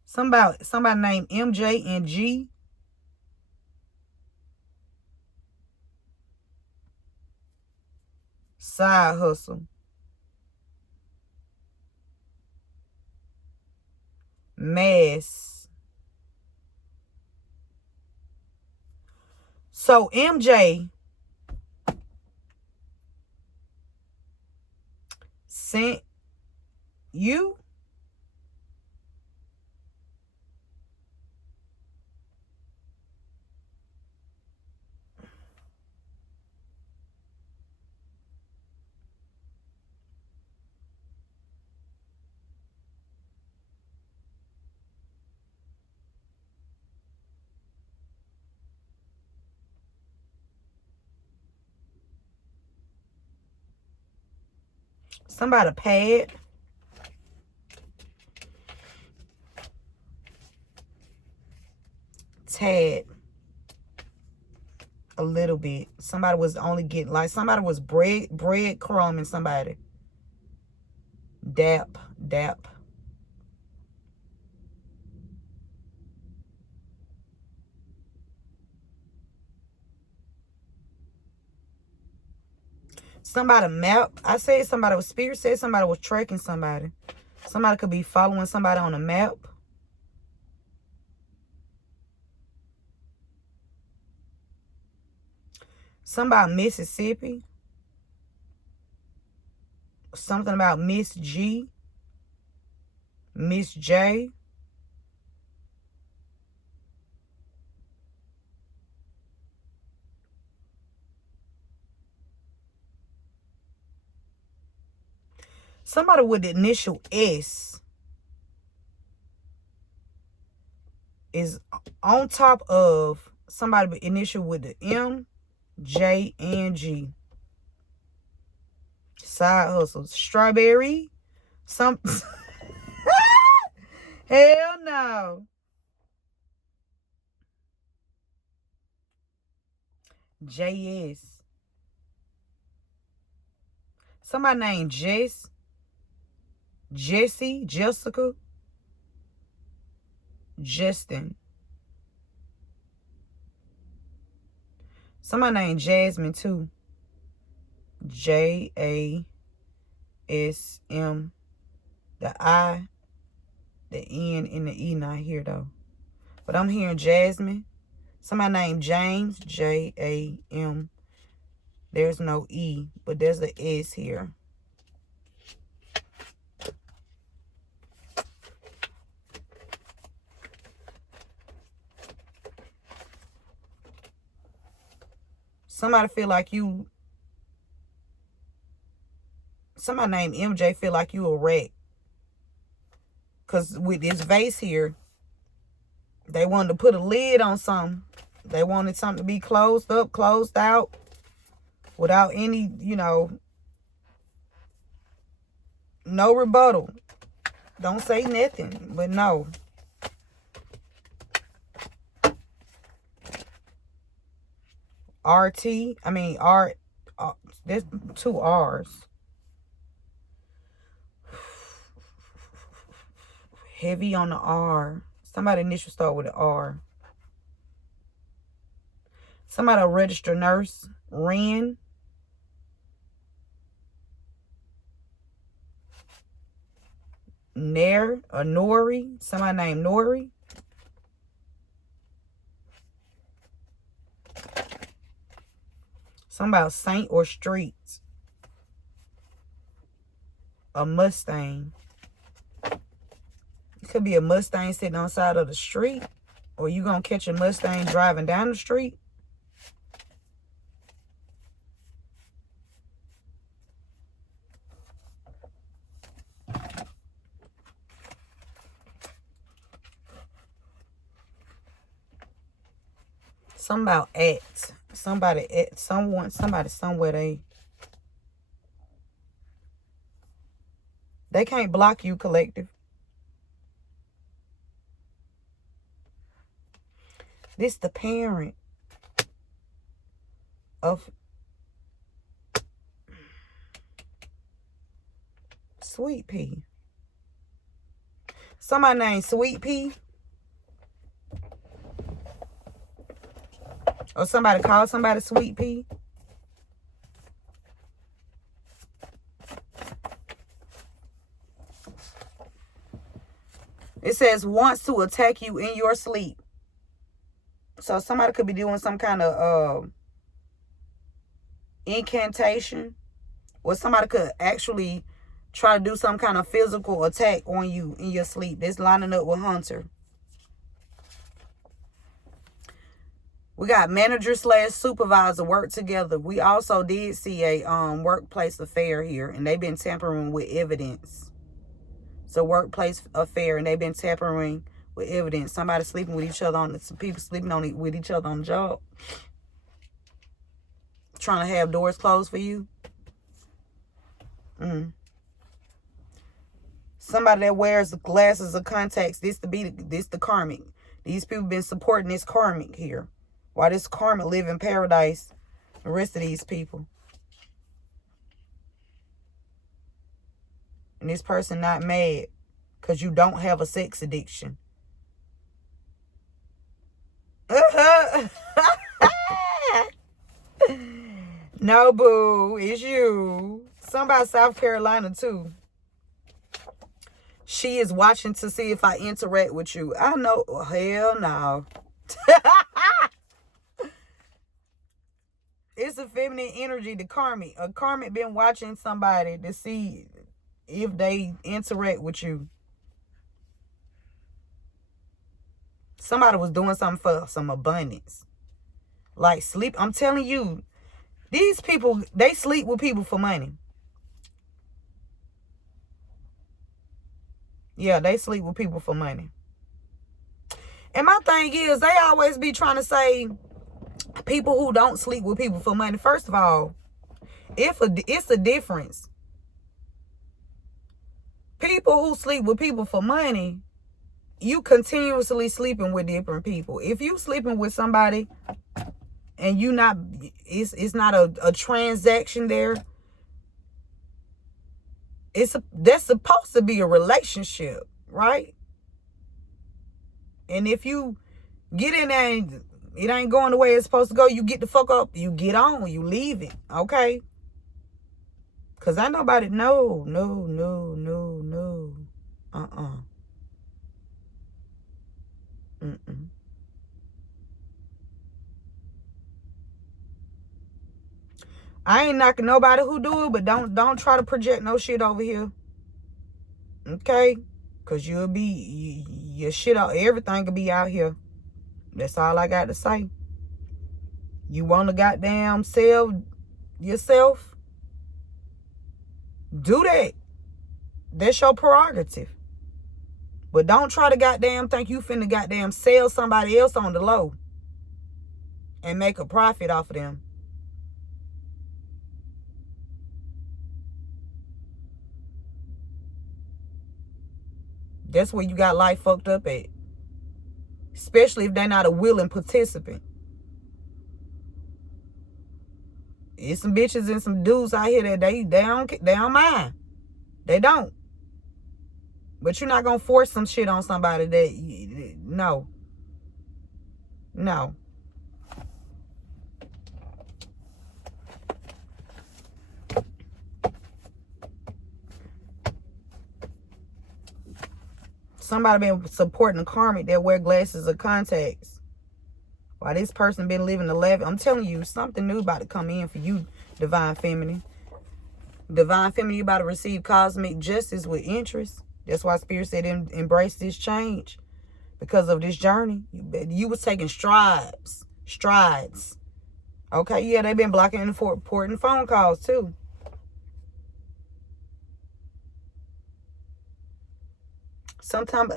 Somebody named MJ and G. Side hustle. Mass. So MJ sent you somebody paid. Tad. A little bit. Somebody was only getting, like, somebody was breadcrumb and somebody. Dap. Somebody map. I said somebody was, Spirit said somebody was tracking somebody. Somebody could be following somebody on a map. Something about Mississippi. Something about Miss G. Miss J. Somebody with the initial S is on top of somebody with initial with the M, J, and G. Side hustles. Strawberry. Some. Hell no. JS. Somebody named Jess. Jesse. Jessica. Justin. Somebody named Jasmine too. JASM. The I, the N, and the E not here though. But I'm hearing Jasmine. Somebody named James. JAM. There's no E, but there's the S here. Somebody feel like you. Somebody named MJ feel like you a wreck. Because with this vase here, they wanted to put a lid on something. They wanted something to be closed up, closed out, without any, no rebuttal. Don't say nothing, but no. There's 2 R's. Heavy on the R. Somebody initial start with an R. Somebody a registered nurse. Ren. Nair or Nori. Somebody named Nori. Something about Saint or Streets. A Mustang. It could be a Mustang sitting on the side of the street. Or you gonna catch a Mustang driving down the street. Something about at. Somebody at someone, somebody somewhere they can't block you, collective. This the parent of Sweet Pea. Somebody named Sweet Pea. Or somebody call somebody Sweet Pea. It says wants to attack you in your sleep. So somebody could be doing some kind of incantation. Or somebody could actually try to do some kind of physical attack on you in your sleep. That's lining up with Hunter. We got manager/supervisor work together. We also did see a workplace affair here, and they've been tampering with evidence. So workplace affair, and they've been tampering with evidence. Somebody sleeping with each other some people sleeping with each other on the job. Trying to have doors closed for you. Somebody that wears glasses or contacts. This the karmic. These people been supporting this karmic here. While this karmic live in paradise, the rest of these people. And this person not mad because you don't have a sex addiction. No, boo. It's you. Somebody South Carolina, too. She is watching to see if I interact with you. I know. Hell no. It's a feminine energy, the karmic. A karmic been watching somebody to see if they interact with you. Somebody was doing something for some abundance. Like sleep. I'm telling you, these people, they sleep with people for money. Yeah, they sleep with people for money. And my thing is, they always be trying to say people who don't sleep with people for money. First of all, it's a difference. People who sleep with people for money, you continuously sleeping with different people. If you sleeping with somebody and you not, it's not a transaction there. That's supposed to be a relationship, right? And if you get in there and it ain't going the way it's supposed to go, you get the fuck up, you get on, you leave it, okay? Because ain't nobody, no. Mm-mm. I ain't knocking nobody who do it, but don't try to project no shit over here, okay? Because you'll be, your shit out, everything could be out here. That's all I got to say. You want to goddamn sell yourself? Do that. That's your prerogative. But don't try to goddamn think you finna goddamn sell somebody else on the low and make a profit off of them. That's where you got life fucked up at. Especially if they're not a willing participant. It's some bitches and some dudes out here that they don't mind. They don't. But you're not going to force some shit on somebody that, no. No. Somebody been supporting a karmic that wear glasses or contacts. While this person been living the level. I'm telling you, something new about to come in for you, Divine Feminine. Divine Feminine, you about to receive cosmic justice with interest. That's why Spirit said embrace this change. Because of this journey. You was taking strides. Okay, yeah, they've been blocking important phone calls too. Some kind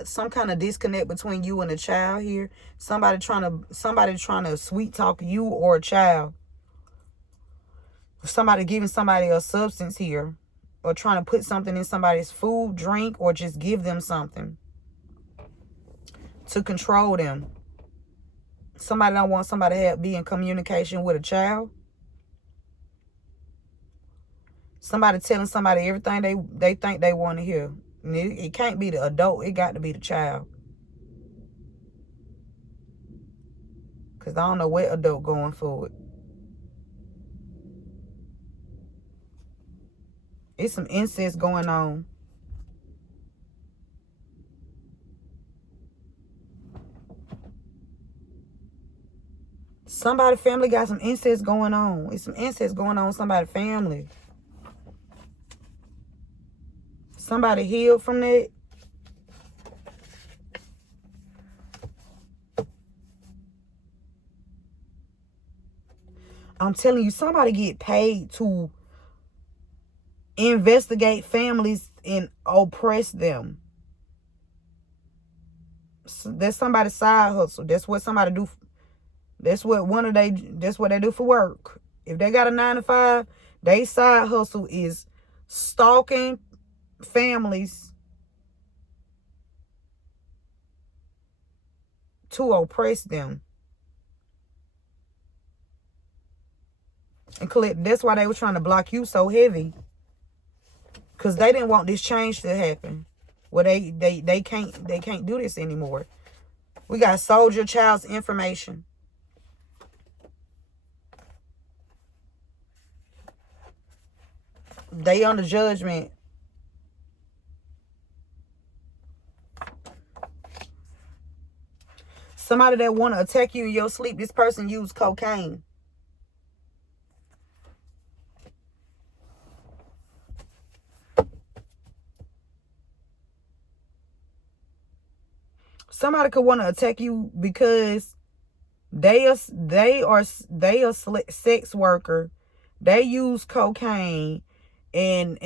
of disconnect between you and a child here. Somebody trying to sweet talk you or a child. Somebody giving somebody a substance here. Or trying to put something in somebody's food, drink, or just give them something to control them. Somebody don't want somebody to be in communication with a child. Somebody telling somebody everything they think they want to hear. And it can't be the adult. It got to be the child. Because I don't know what adult going forward. It's some incest going on. Somebody's family got some incest going on. It's some incest going on in somebody's family. Somebody healed from that. I'm telling you, somebody get paid to investigate families and oppress them. So that's somebody's side hustle. That's what somebody do. That's what they do for work. If they got a 9-to-5, they side hustle is stalking families to oppress them. And collect. That's why they were trying to block you so heavy. Because they didn't want this change to happen. Well, they can't do this anymore. We got soldier child's information. They under judgment. Somebody that want to attack you in your sleep, this person used cocaine. Somebody could want to attack you because they are sex worker. They use cocaine and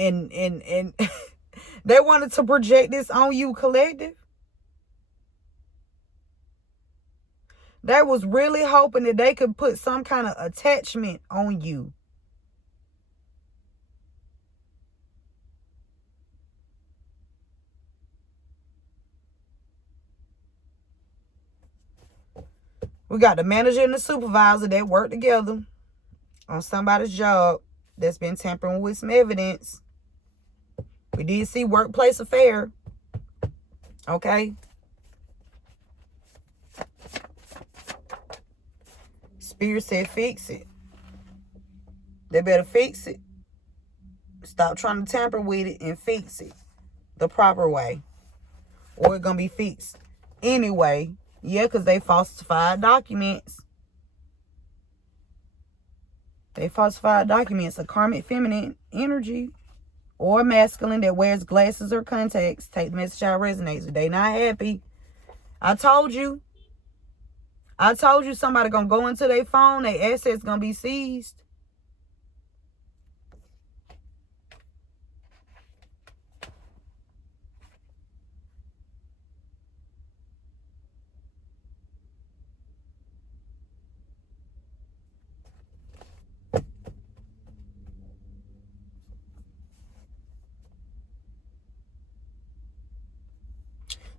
They wanted to project this on you, collective. They was really hoping that they could put some kind of attachment on you. We got the manager and the supervisor that work together on somebody's job that's been tampering with some evidence. We did see workplace affair. Okay. Spirit said fix it. They better fix it. Stop trying to tamper with it and fix it the proper way. Or it's going to be fixed anyway. Yeah, because they falsified documents. They falsified documents. A karmic feminine energy or masculine that wears glasses or contacts. Take the message how it resonates. If they not happy. I told you somebody going to go into their phone. Their assets going to be seized.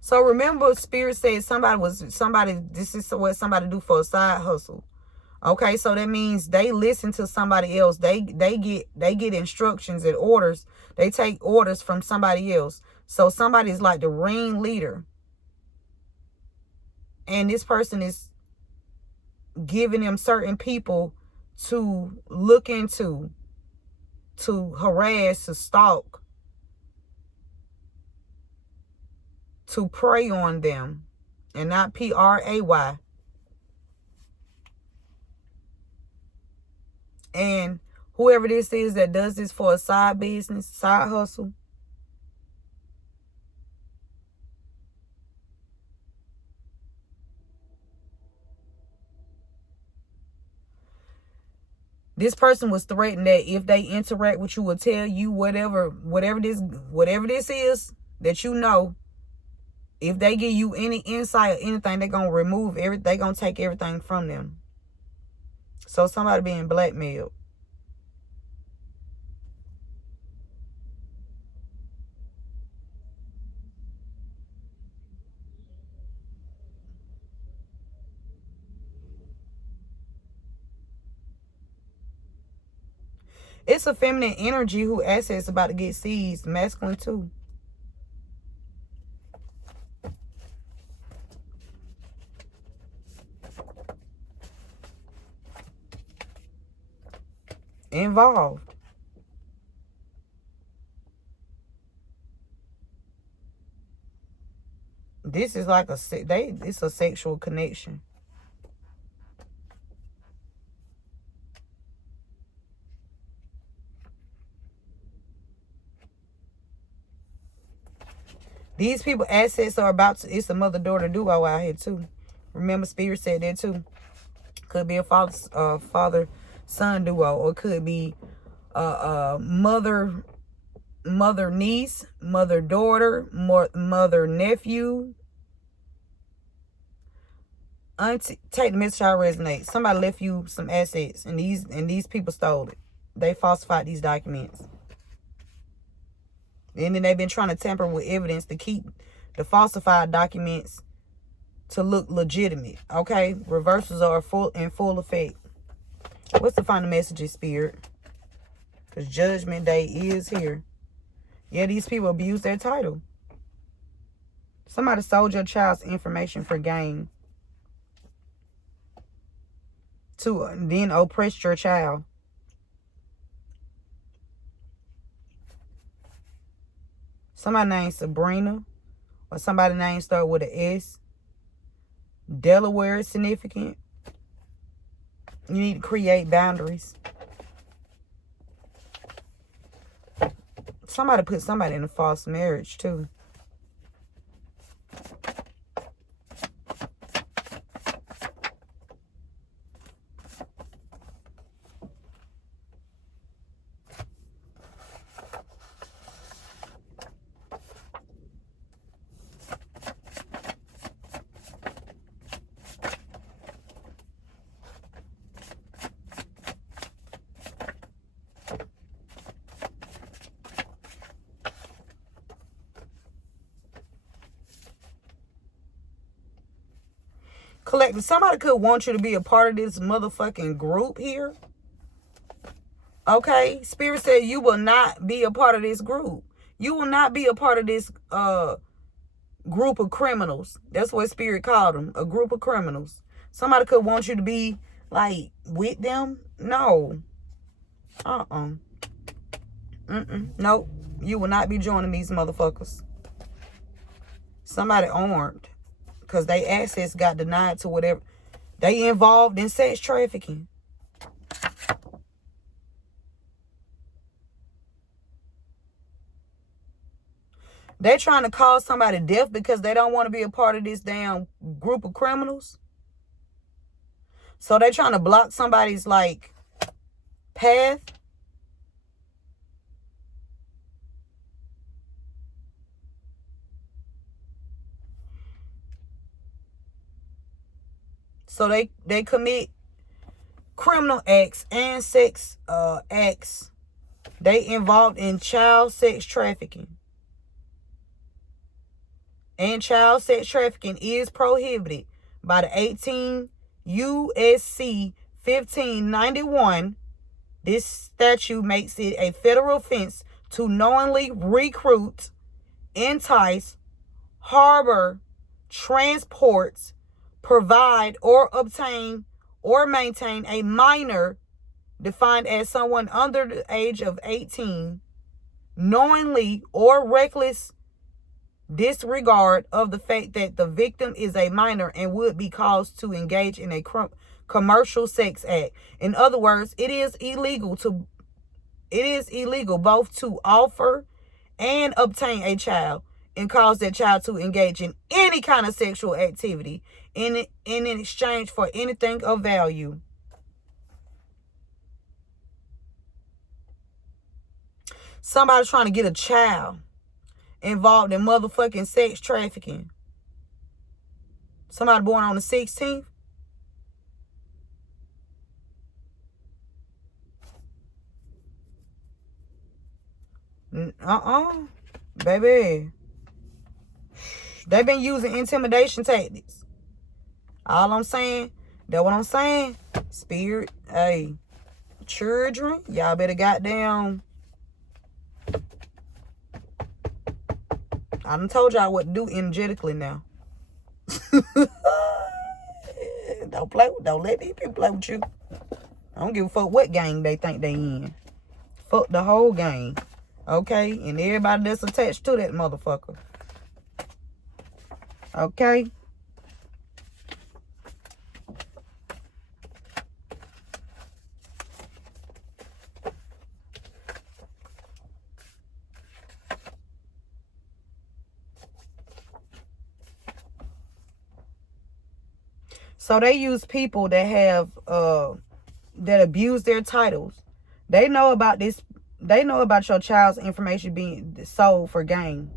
So remember, Spirit said this is what somebody do for a side hustle. Okay, so that means they listen to somebody else. They get instructions and orders. They take orders from somebody else. So somebody's like the ringleader. And this person is giving them certain people to look into, to harass, to stalk, to prey on them, and not P-R-A-Y. And whoever this is that does this for a side business, side hustle, this person was threatened that if they interact with you, will tell you whatever this is that you know. If they give you any insight or anything, they're going to remove everything. They're going to take everything from them. So somebody being blackmailed. It's a feminine energy who assets about to get seized. Masculine too. Involved. This is like it's a sexual connection. These people assets are about to, it's a mother-daughter duo out here too. Remember, Spirit said that too. Could be a father-son duo, or could be mother-niece, mother-daughter, mother-nephew. Auntie, take the message how it resonates. Somebody left you some assets, and these people stole it. They falsified these documents. And then they've been trying to tamper with evidence to keep the falsified documents to look legitimate. Okay? Reversals are in full effect. What's the final message, Spirit? Because Judgment Day is here. Yeah, these people abuse their title. Somebody sold your child's information for gain. To then oppress your child. Somebody named Sabrina, or somebody name start with an S. Delaware is significant. You need to create boundaries. Somebody put somebody in a false marriage too. collective. Somebody could want you to be a part of this motherfucking group here. Okay? Spirit said you will not be a part of this group. You will not be a part of this group of criminals. That's what Spirit called them. A group of criminals. Somebody could want you to be, like, with them. No. Nope. You will not be joining these motherfuckers. Somebody armed. Because they access got denied to whatever. They involved in sex trafficking. They're trying to cause somebody death because they don't want to be a part of this damn group of criminals. So they're trying to block somebody's, like, path. So they commit criminal acts and sex acts. They involved in child sex trafficking. And child sex trafficking is prohibited by the 18 U.S.C. 1591. This statute makes it a federal offense to knowingly recruit, entice, harbor, transport, provide, or obtain or maintain a minor defined as someone under the age of 18, knowingly or reckless disregard of the fact that the victim is a minor and would be caused to engage in a commercial sex act. In other words, it is illegal both to offer and obtain a child and cause that child to engage in any kind of sexual activity in exchange for anything of value. Somebody's trying to get a child involved in motherfucking sex trafficking. Somebody born on the 16th. Baby. They've been using intimidation tactics. All I'm saying, that's what I'm saying. Spirit, hey, children, y'all better goddamn. I done told y'all what to do energetically now. Don't let these people play with you. I don't give a fuck what gang they think they in. Fuck the whole gang. Okay? And everybody that's attached to that motherfucker. Okay? So they use people that have that abuse their titles. They know about this. They know about your child's information being sold for gain.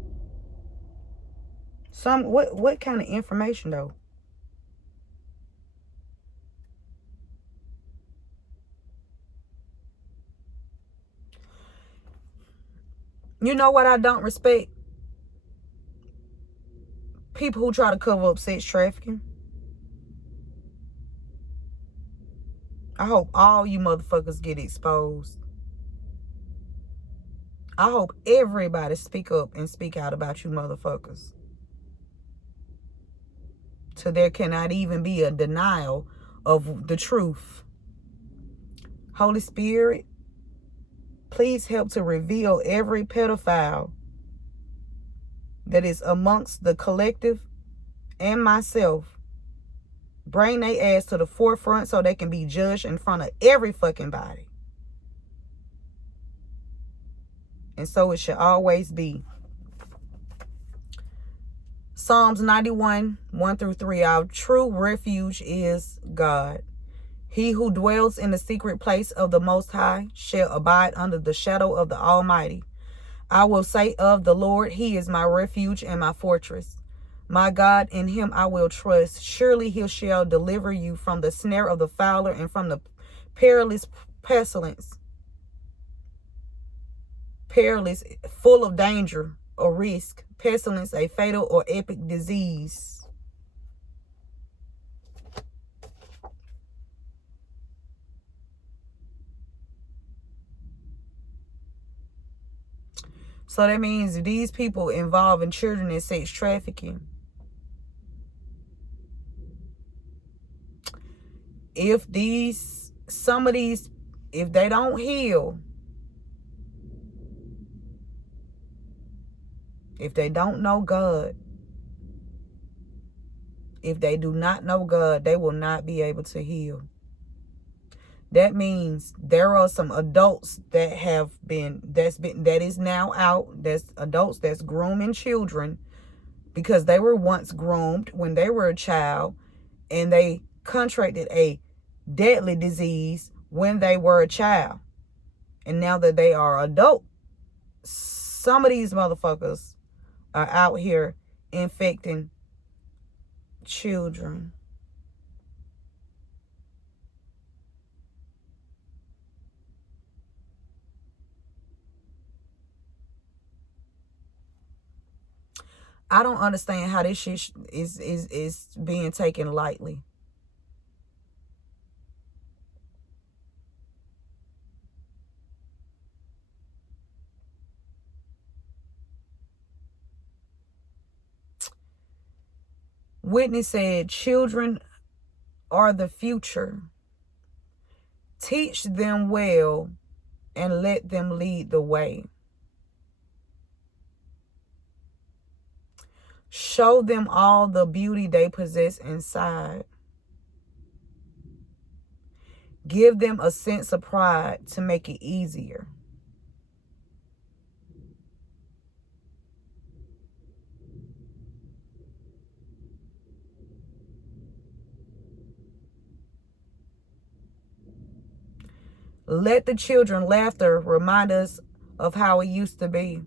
What kind of information though? You know what I don't respect? People who try to cover up sex trafficking. I hope all you motherfuckers get exposed. I hope everybody speak up and speak out about you motherfuckers. So there cannot even be a denial of the truth. Holy Spirit, please help to reveal every pedophile that is amongst the collective and myself. Bring their ass to the forefront so they can be judged in front of every fucking body. And so it should always be. Psalms 91, 1-3. Our true refuge is God. He who dwells in the secret place of the Most High shall abide under the shadow of the Almighty. I will say of the Lord, He is my refuge and my fortress. My God, in Him I will trust. Surely He shall deliver you from the snare of the fowler and from the perilous pestilence. Perilous, full of danger or risk. Pestilence, a fatal or epic disease. So that means these people involving children in sex trafficking, if some of these, if they don't heal, if they don't know God, if they do not know God, they will not be able to heal. That means there are some adults that that is now out, that's adults that's grooming children because they were once groomed when they were a child and they contracted a deadly disease when they were a child. And now that they are adult, some of these motherfuckers are out here infecting children. I don't understand how this shit is being taken lightly. Whitney said, children are the future. Teach them well and let them lead the way. Show them all the beauty they possess inside. Give them a sense of pride to make it easier. Let the children laughter remind us of how it used to be.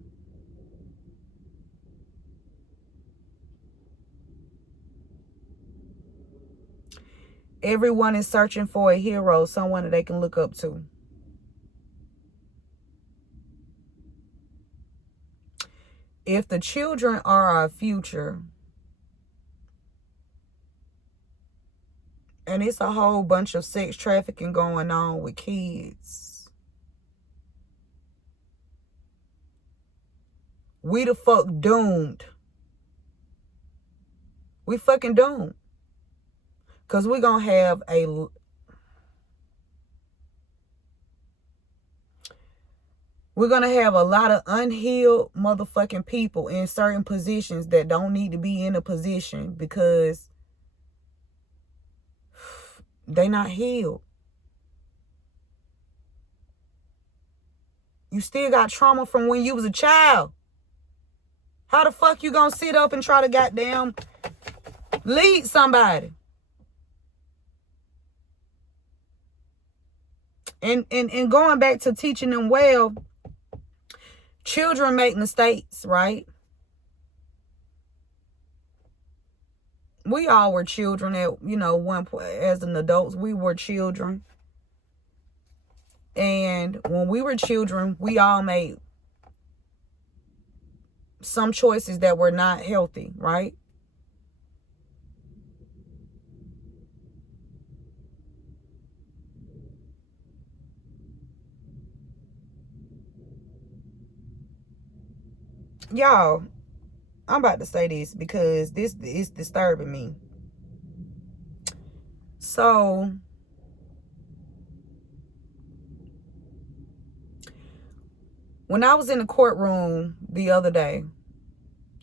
Everyone is searching for a hero, someone that they can look up to. If the children are our future, and it's a whole bunch of sex trafficking going on with kids, we the fuck doomed. We fucking doomed. Because we're going to have a lot of unhealed motherfucking people in certain positions that don't need to be in a position because they not healed. You still got trauma from when you was a child. How the fuck you gonna sit up and try to goddamn lead somebody? And going back to teaching them well, children make mistakes, right? We all were children at, one point. As an adults, we were children. And when we were children, we all made some choices that were not healthy, right? Y'all, I'm about to say this because this is disturbing me. So, when I was in the courtroom the other day,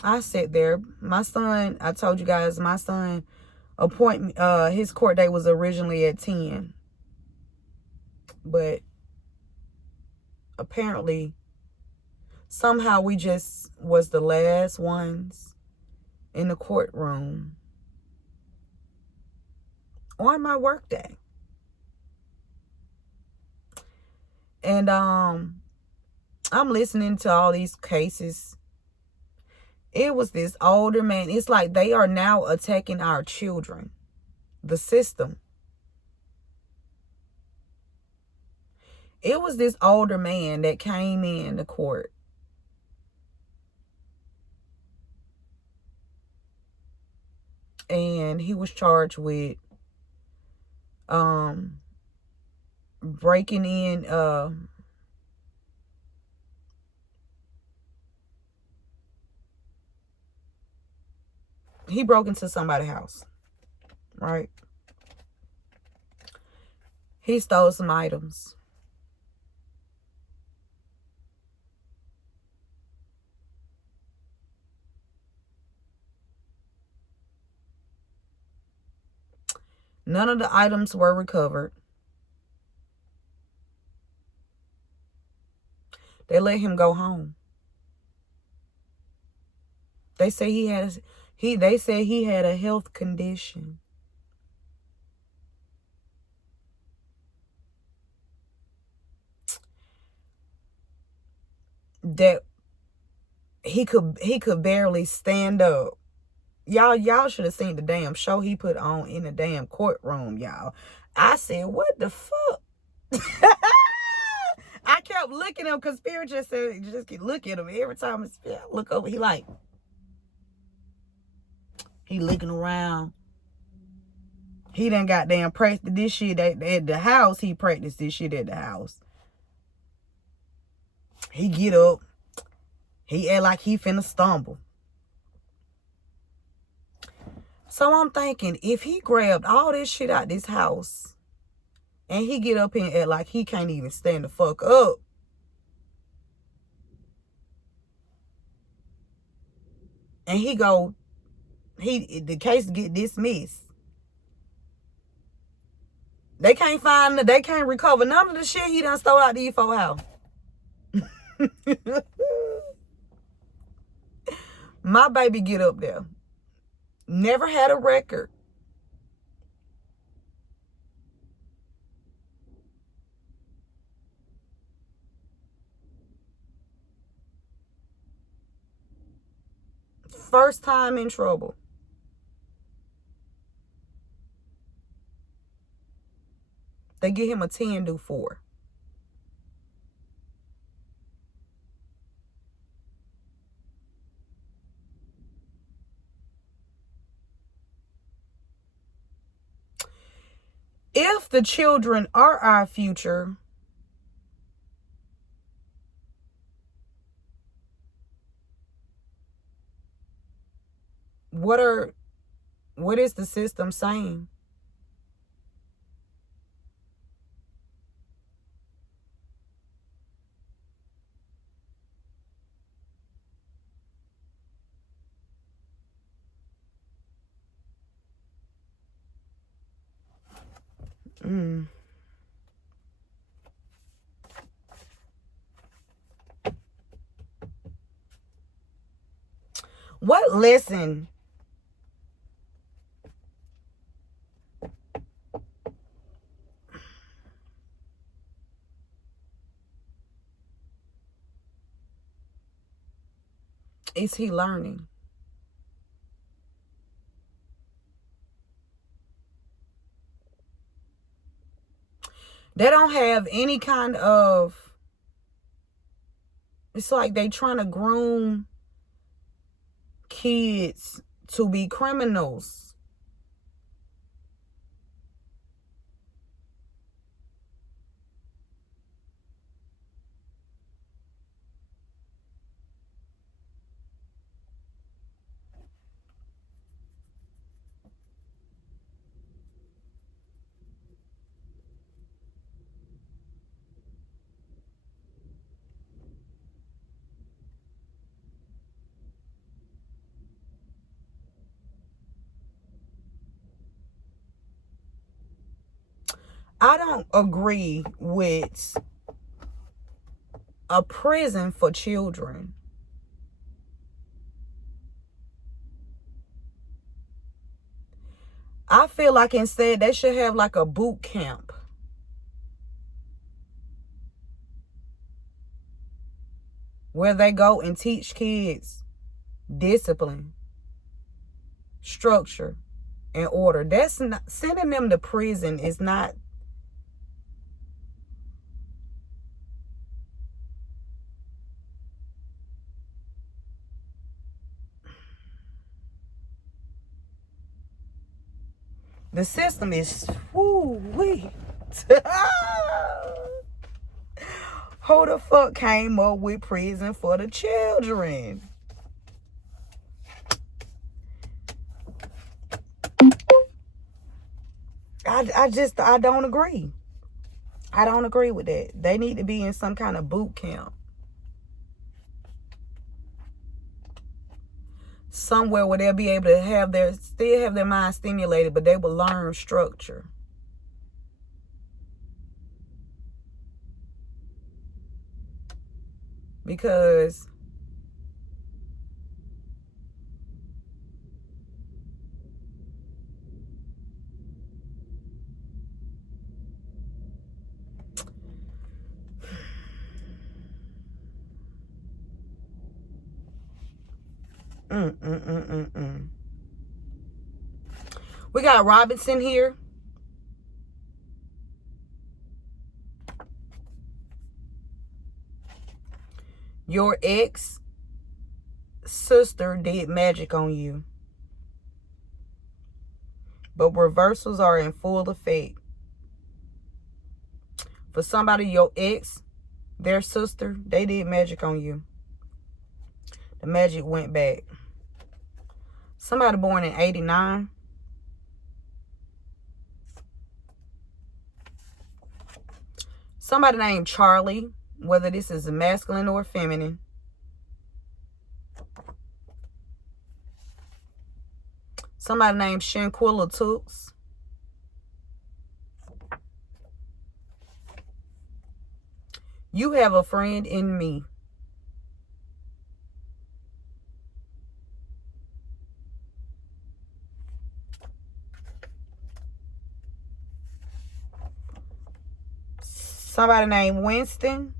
I sat there. My son, I told you guys, my son his court date was originally at 10. But apparently, somehow we just was the last ones in the courtroom on my work day. And I'm listening to all these cases. It was this older man. It's like they are now attacking our children. The system. It was this older man that came in the court. And he was charged with breaking in He broke into somebody's house, right? He stole some items. None of the items were recovered. They let him go home. They say they said he had a health condition. That he could barely stand up. Y'all should have seen the damn show he put on in the damn courtroom, y'all. I said, what the fuck? I kept looking at him because Spirit just said, just look at him. Every time I look over, he looking around. He done goddamn practiced this shit at the house. He practiced this shit at the house. He get up. He act like he finna stumble. So I'm thinking, if he grabbed all this shit out this house and he get up here and act like he can't even stand the fuck up, and the case get dismissed. They can't recover none of the shit he done stole out the E4 house. My baby get up there. Never had a record. First time in trouble. They get him a 10 do 4. If the children are our future, what is the system saying? What lesson is he learning? They don't have any kind of, it's like they trying to groom kids to be criminals. I don't agree with a prison for children. I feel like instead they should have like a boot camp. Where they go and teach kids discipline, structure, and order. That's not, sending them to prison is not. The system is, woo-wee. Who the fuck came up with prison for the children? I don't agree. I don't agree with that. They need to be in some kind of boot camp. Somewhere where they'll be able to still have their mind stimulated, but they will learn structure. Because we got Robinson here. Your ex sister did magic on you. But reversals are in full effect. For somebody, your ex, their sister, they did magic on you. The magic went back. Somebody born in 89. Somebody named Charlie, whether this is a masculine or feminine. Somebody named Shanquilla Tooks. You have a friend in me. Somebody named Winston.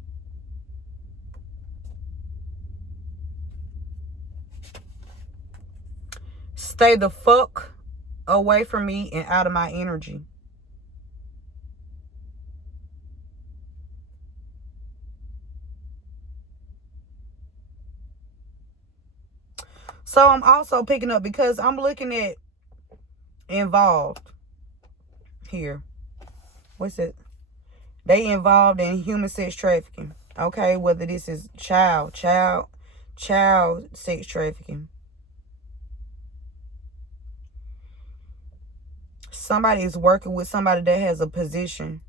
Stay the fuck away from me and out of my energy. So I'm also picking up because I'm looking at involved here. What's it? They involved in human sex trafficking. Okay, whether this is child sex trafficking. Somebody is working with somebody that has a position.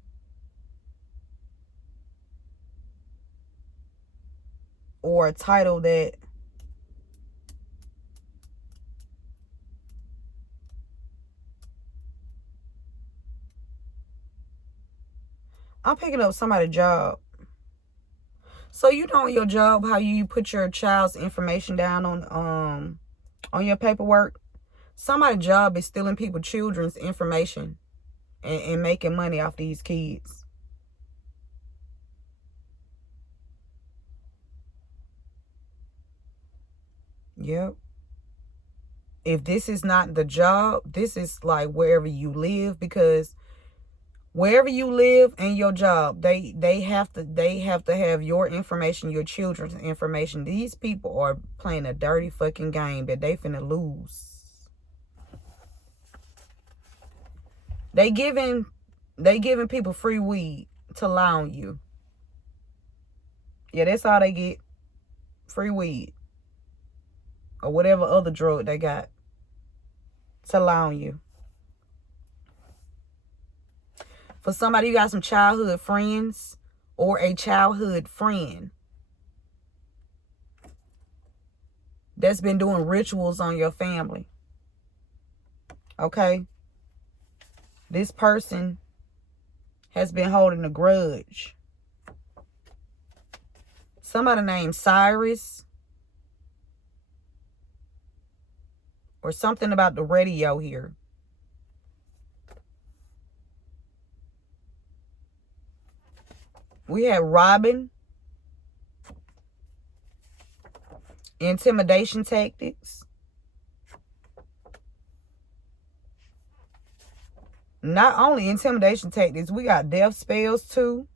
Or a title that I'm picking up somebody's job. So you know on your job how you put your child's information down on your paperwork? Somebody's job is stealing people's children's information and making money off these kids. Yep. If this is not the job, this is like wherever you live, because wherever you live and your job, they have to have your information, your children's information. These people are playing a dirty fucking game that they finna lose. They giving people free weed to lie on you. Yeah, that's all they get. Free weed. Or whatever other drug they got to lie on you. For somebody, you got some childhood friends or a childhood friend that's been doing rituals on your family. Okay? This person has been holding a grudge. Somebody named Cyrus. Or something about the radio here. We have Robin. Intimidation tactics. Not only intimidation tactics, we got death spells too.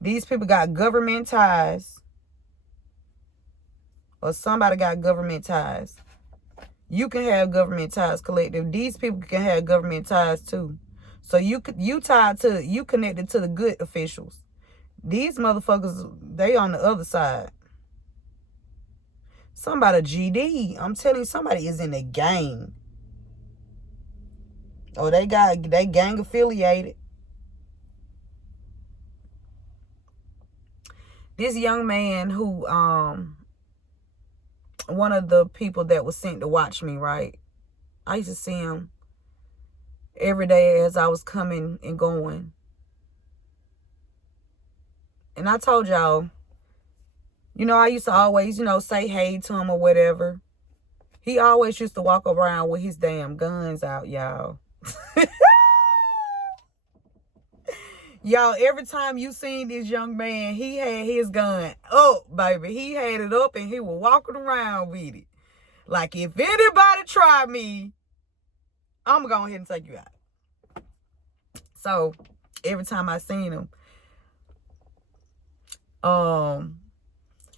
These people got government ties. Or somebody got government ties. You can have government ties, collective. These people can have government ties too. So you connected to the good officials. These motherfuckers, they on the other side. Somebody GD. I'm telling you, somebody is in the game. Or they gang affiliated. This young man who, one of the people that was sent to watch me, right? I used to see him every day as I was coming and going. And I told y'all, I used to always, say hey to him or whatever. He always used to walk around with his damn guns out, y'all. Y'all, every time you seen this young man, he had his gun up, baby. He had it up and he was walking around with it. Like, if anybody try me, I'm going to go ahead and take you out. So, every time I seen him,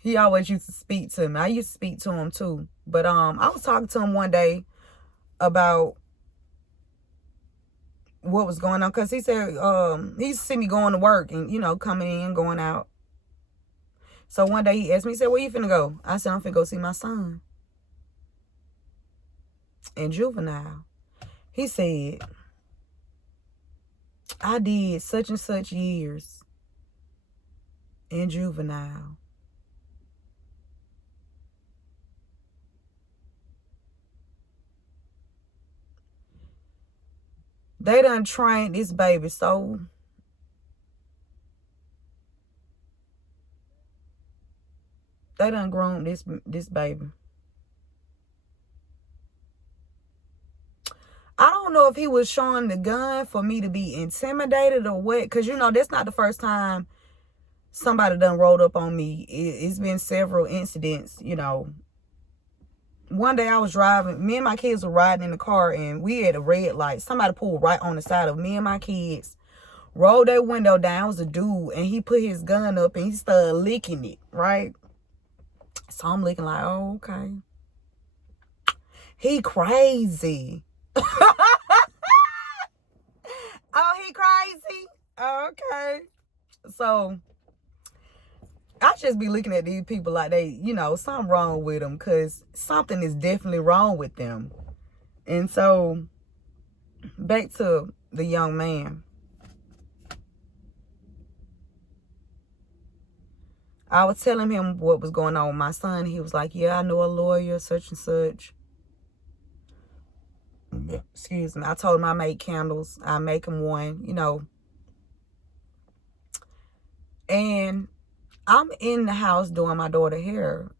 he always used to speak to me. I used to speak to him too. But I was talking to him one day about what was going on, because he said he used to see me going to work and coming in, going out. So one day he asked me, he said, where you finna go? I said, I'm finna go see my son in juvenile. He said, I did such and such years in juvenile. They done trained this baby so they done groomed this baby. I don't know if he was showing the gun for me to be intimidated or what, because that's not the first time somebody done rolled up on me. It's been several incidents. One day I was driving, me and my kids were riding in the car, and we had a red light. Somebody pulled right on the side of me and my kids, rolled their window down. It was a dude, and he put his gun up and he started licking it, right? So I'm looking like, oh, okay. He crazy. Oh, he crazy? Okay. So I just be looking at these people like they, something wrong with them, because something is definitely wrong with them. And so, back to the young man. I was telling him what was going on with my son. He was like, yeah, I know a lawyer, such and such. Excuse me. I told him I make candles. I make him one, And I'm in the house doing my daughter's hair,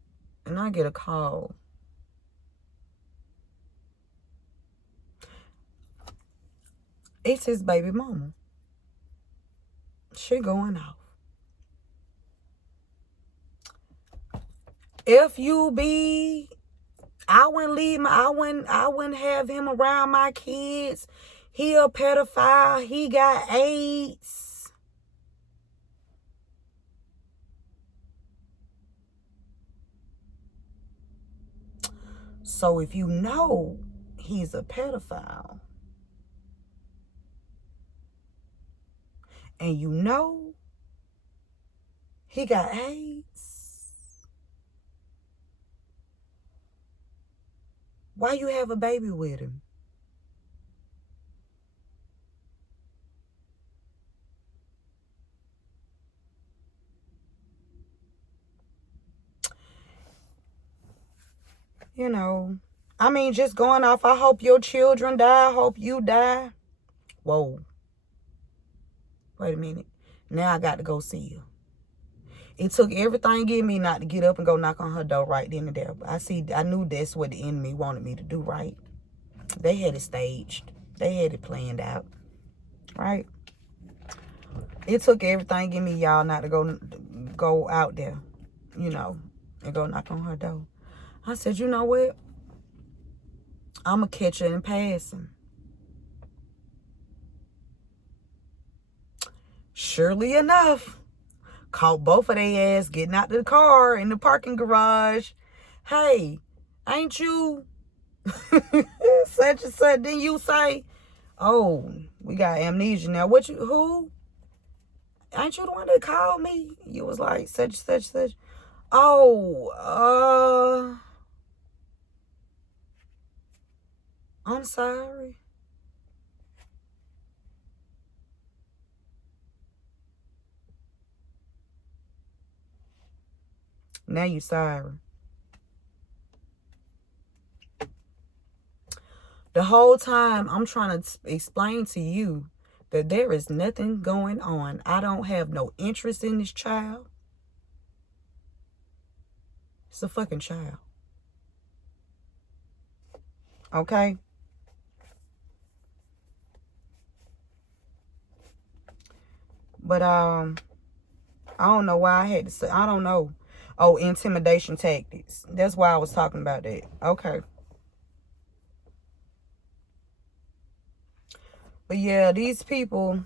and I get a call. It's his baby mama. She going off. I wouldn't have him around my kids. He a pedophile. He got AIDS. So if you know he's a pedophile, and he got AIDS, why you have a baby with him? Just going off, I hope your children die. I hope you die. Whoa. Wait a minute. Now I got to go see her. It took everything in me not to get up and go knock on her door right then and there. But I knew that's what the enemy wanted me to do, right? They had it staged. They had it planned out, right? It took everything in me, y'all, not to go out there, and go knock on her door. I said, you know what? I'm going to catch her in passing. Surely enough, caught both of their ass getting out the car in the parking garage. Hey, ain't you such and such? Then you say, oh, we got amnesia now. Who? Ain't you the one that called me? You was like, such, such, such. Oh, I'm sorry. Now you sorry. The whole time I'm trying to explain to you that there is nothing going on. I don't have no interest in this child. It's a fucking child. Okay? But I don't know why I had to say, I don't know. Oh, intimidation tactics. That's why I was talking about that. Okay. But yeah, these people,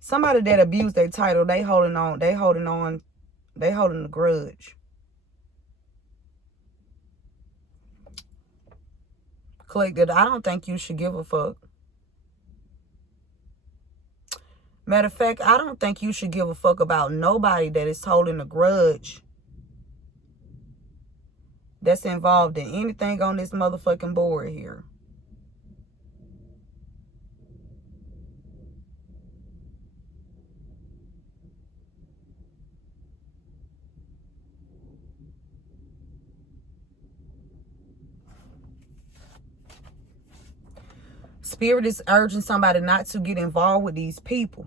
somebody that abused their title, they holding the grudge. Collected, I don't think you should give a fuck. Matter of fact, I don't think you should give a fuck about nobody that is holding a grudge that's involved in anything on this motherfucking board here. Spirit is urging somebody not to get involved with these people.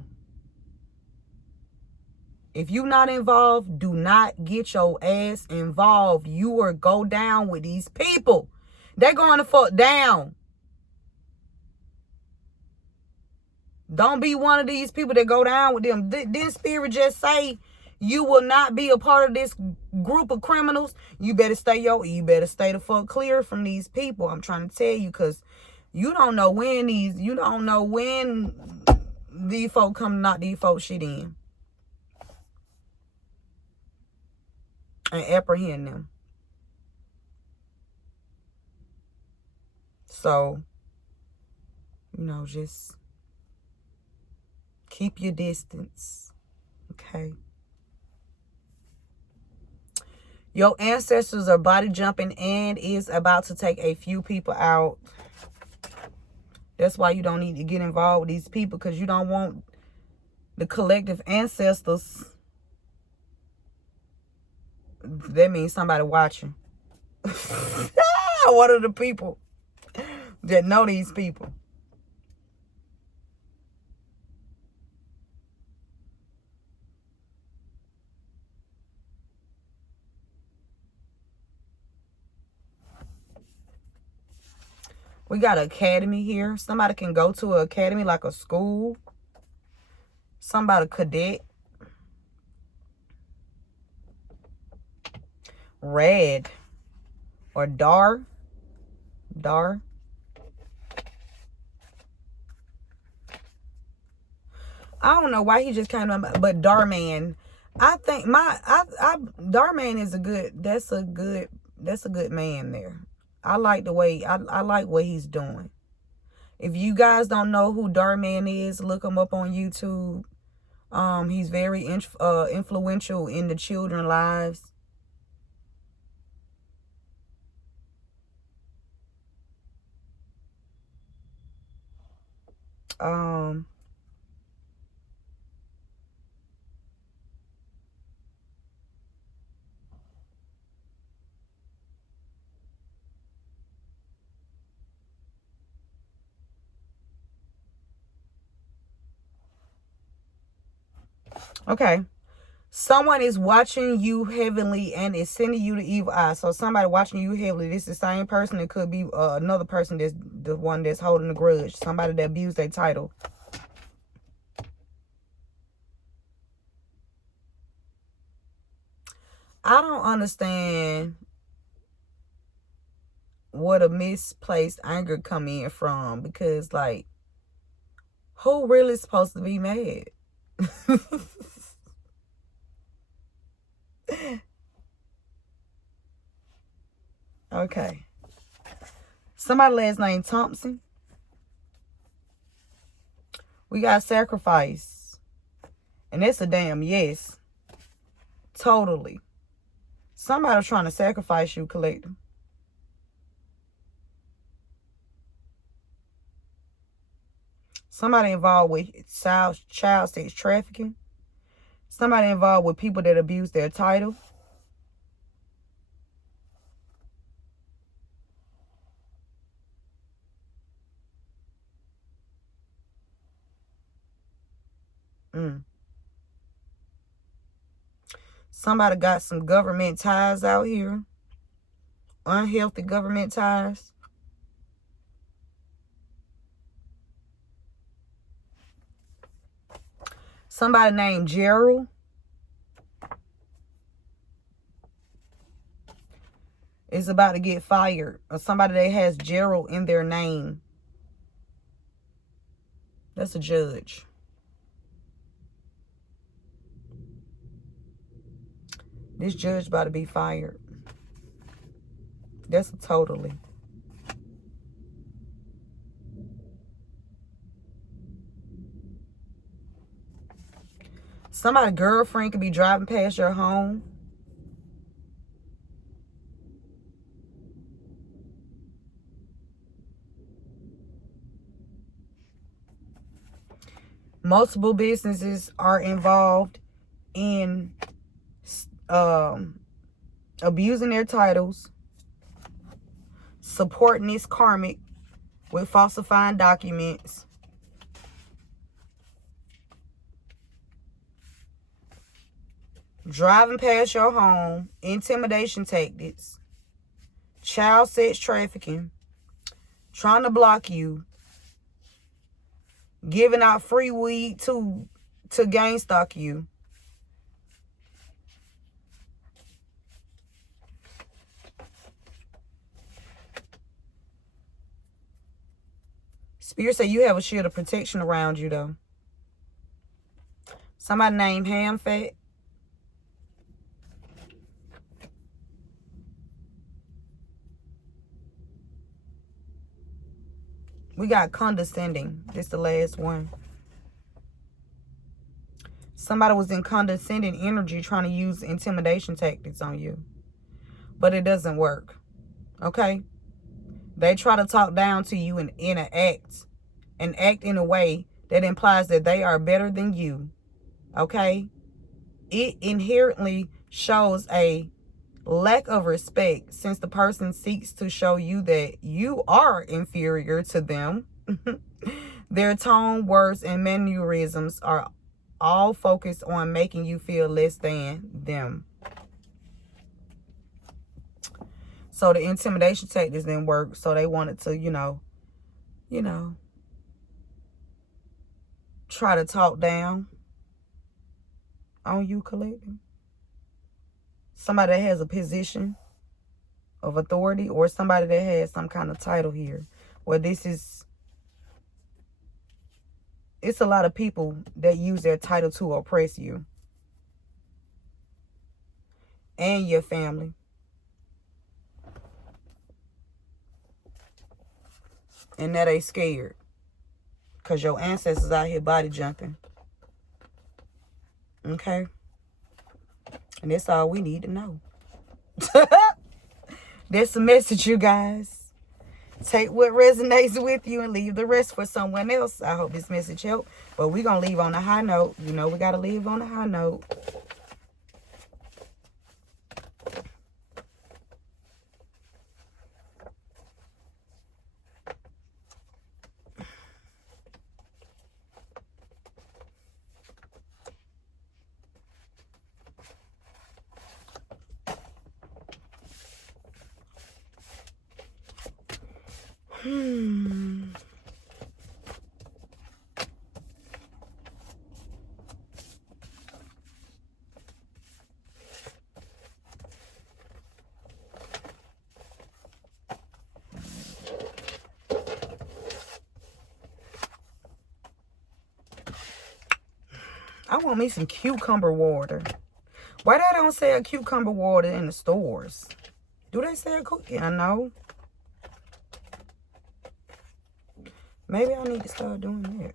If you're not involved, do not get your ass involved. You will go down with these people. They're going to fuck down. Don't be one of these people that go down with them. Didn't Spirit just say you will not be a part of this group of criminals? You better stay the fuck clear from these people. I'm trying to tell you, because you don't know when these folk come to knock these folk shit in and apprehend them. So, just keep your distance. Okay. Your ancestors are body jumping and is about to take a few people out. That's why you don't need to get involved with these people, because you don't want the collective ancestors. That means somebody watching. One of the people that know these people. We got an academy here. Somebody can go to an academy, like a school. Somebody cadet. Red. Or Dar. Dar. I don't know why he just came up, but Darman. I think Darman is a good man there. I like the way, I like what he's doing. If you guys don't know who Darman is, look him up on YouTube. He's very influential in the children's lives. Okay. Someone is watching you heavily and is sending you the evil eye. So somebody watching you heavily. This is the same person. It could be another person that's the one that's holding the grudge. Somebody that abused their title. I don't understand what a misplaced anger come in from, because like, who really is supposed to be mad? Okay. Somebody last name Thompson. We got sacrifice. And that's a damn yes. Totally. Somebody trying to sacrifice you, collector. Somebody involved with child sex trafficking. Somebody involved with people that abuse their title. Somebody got some government ties out here. Unhealthy government ties. Somebody named Gerald is about to get fired. Or somebody that has Gerald in their name. That's a judge. This judge about to be fired. That's a totally. Somebody's girlfriend could be driving past your home. Multiple businesses are involved in abusing their titles, supporting this karmic with falsifying documents, driving past your home, intimidation tactics, child sex trafficking, trying to block you, giving out free weed to gain stock you. Spirit say you have a shield of protection around you, though. Somebody named Ham Fat. We got condescending. This is the last one. Somebody was in condescending energy trying to use intimidation tactics on you. But it doesn't work. Okay? They try to talk down to you and act in a way that implies that they are better than you. Okay? It inherently shows a lack of respect since the person seeks to show you that you are inferior to them. Their tone, words, and mannerisms are all focused on making you feel less than them. So the intimidation tactics didn't work. So they wanted to, you know, try to talk down on you, collective. Somebody that has a position of authority, or somebody that has some kind of title here. Where it's a lot of people that use their title to oppress you and your family. And that they scared. Because your ancestors out here body jumping. Okay? And that's all we need to know. That's the message, you guys. Take what resonates with you and leave the rest for someone else. I hope this message helped. But we're going to leave on a high note. You know, we got to leave on a high note. I want me some cucumber water. Why they don't sell cucumber water in the stores? Do they sell cookie? I know. Maybe I need to start doing that.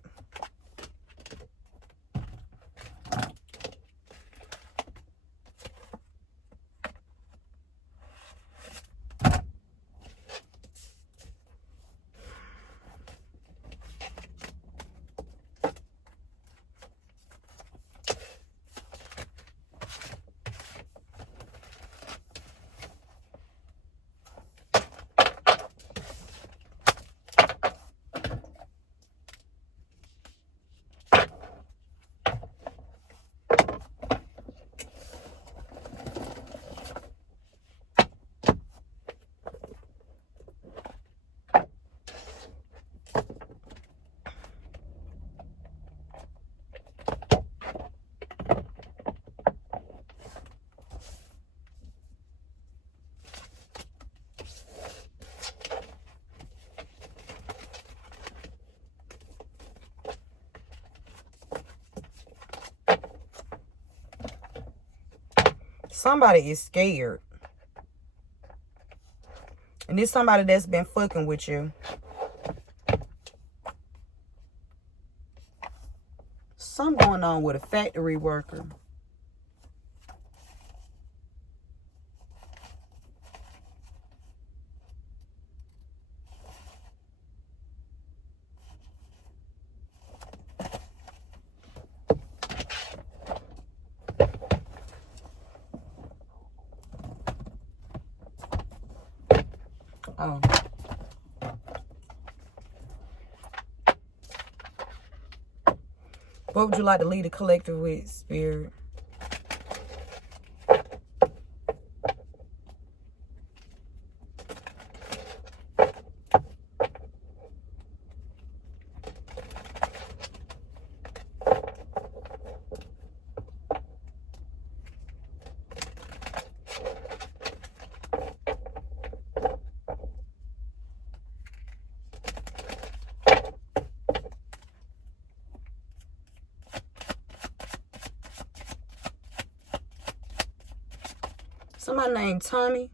Somebody is scared. And this somebody that's been fucking with you. Something going on with a factory worker. Oh. What would you like to lead the collective with, Spirit? Somebody named Tommy.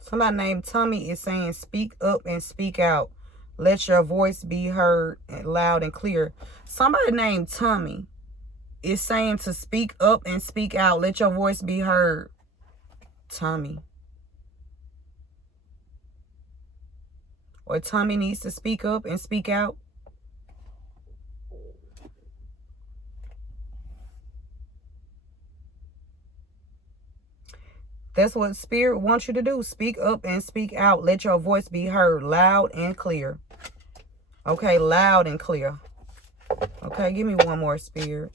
Somebody named Tommy is saying, speak up and speak out. Let your voice be heard loud and clear. Somebody named Tommy is saying to speak up and speak out. Let your voice be heard. Tommy. Or Tommy needs to speak up and speak out. That's what Spirit wants you to do. Speak up and speak out. Let your voice be heard loud and clear. Okay, loud and clear. Okay, give me one more, Spirit.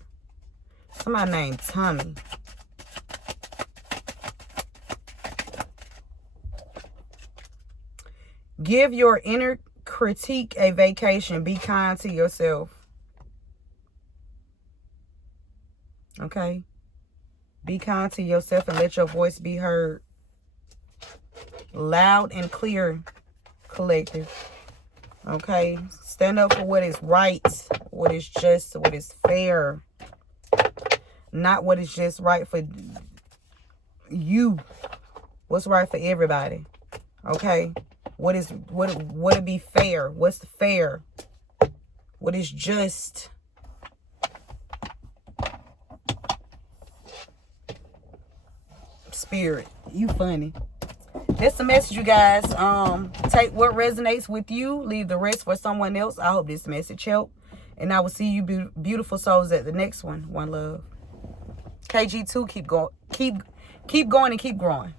Somebody named Tommy. Give your inner critique a vacation. Be kind to yourself. Okay. Be kind to yourself and let your voice be heard. Loud and clear, collective. Okay? Stand up for what is right, what is just, what is fair. Not what is just right for you. What's right for everybody. Okay? What would be fair? What's fair? What is just? Spirit, you funny. That's the message, you guys. Take what resonates with you, leave the rest for someone else. I hope this message helped, and I will see you beautiful souls at the next one. One love. KG2, keep going and keep growing.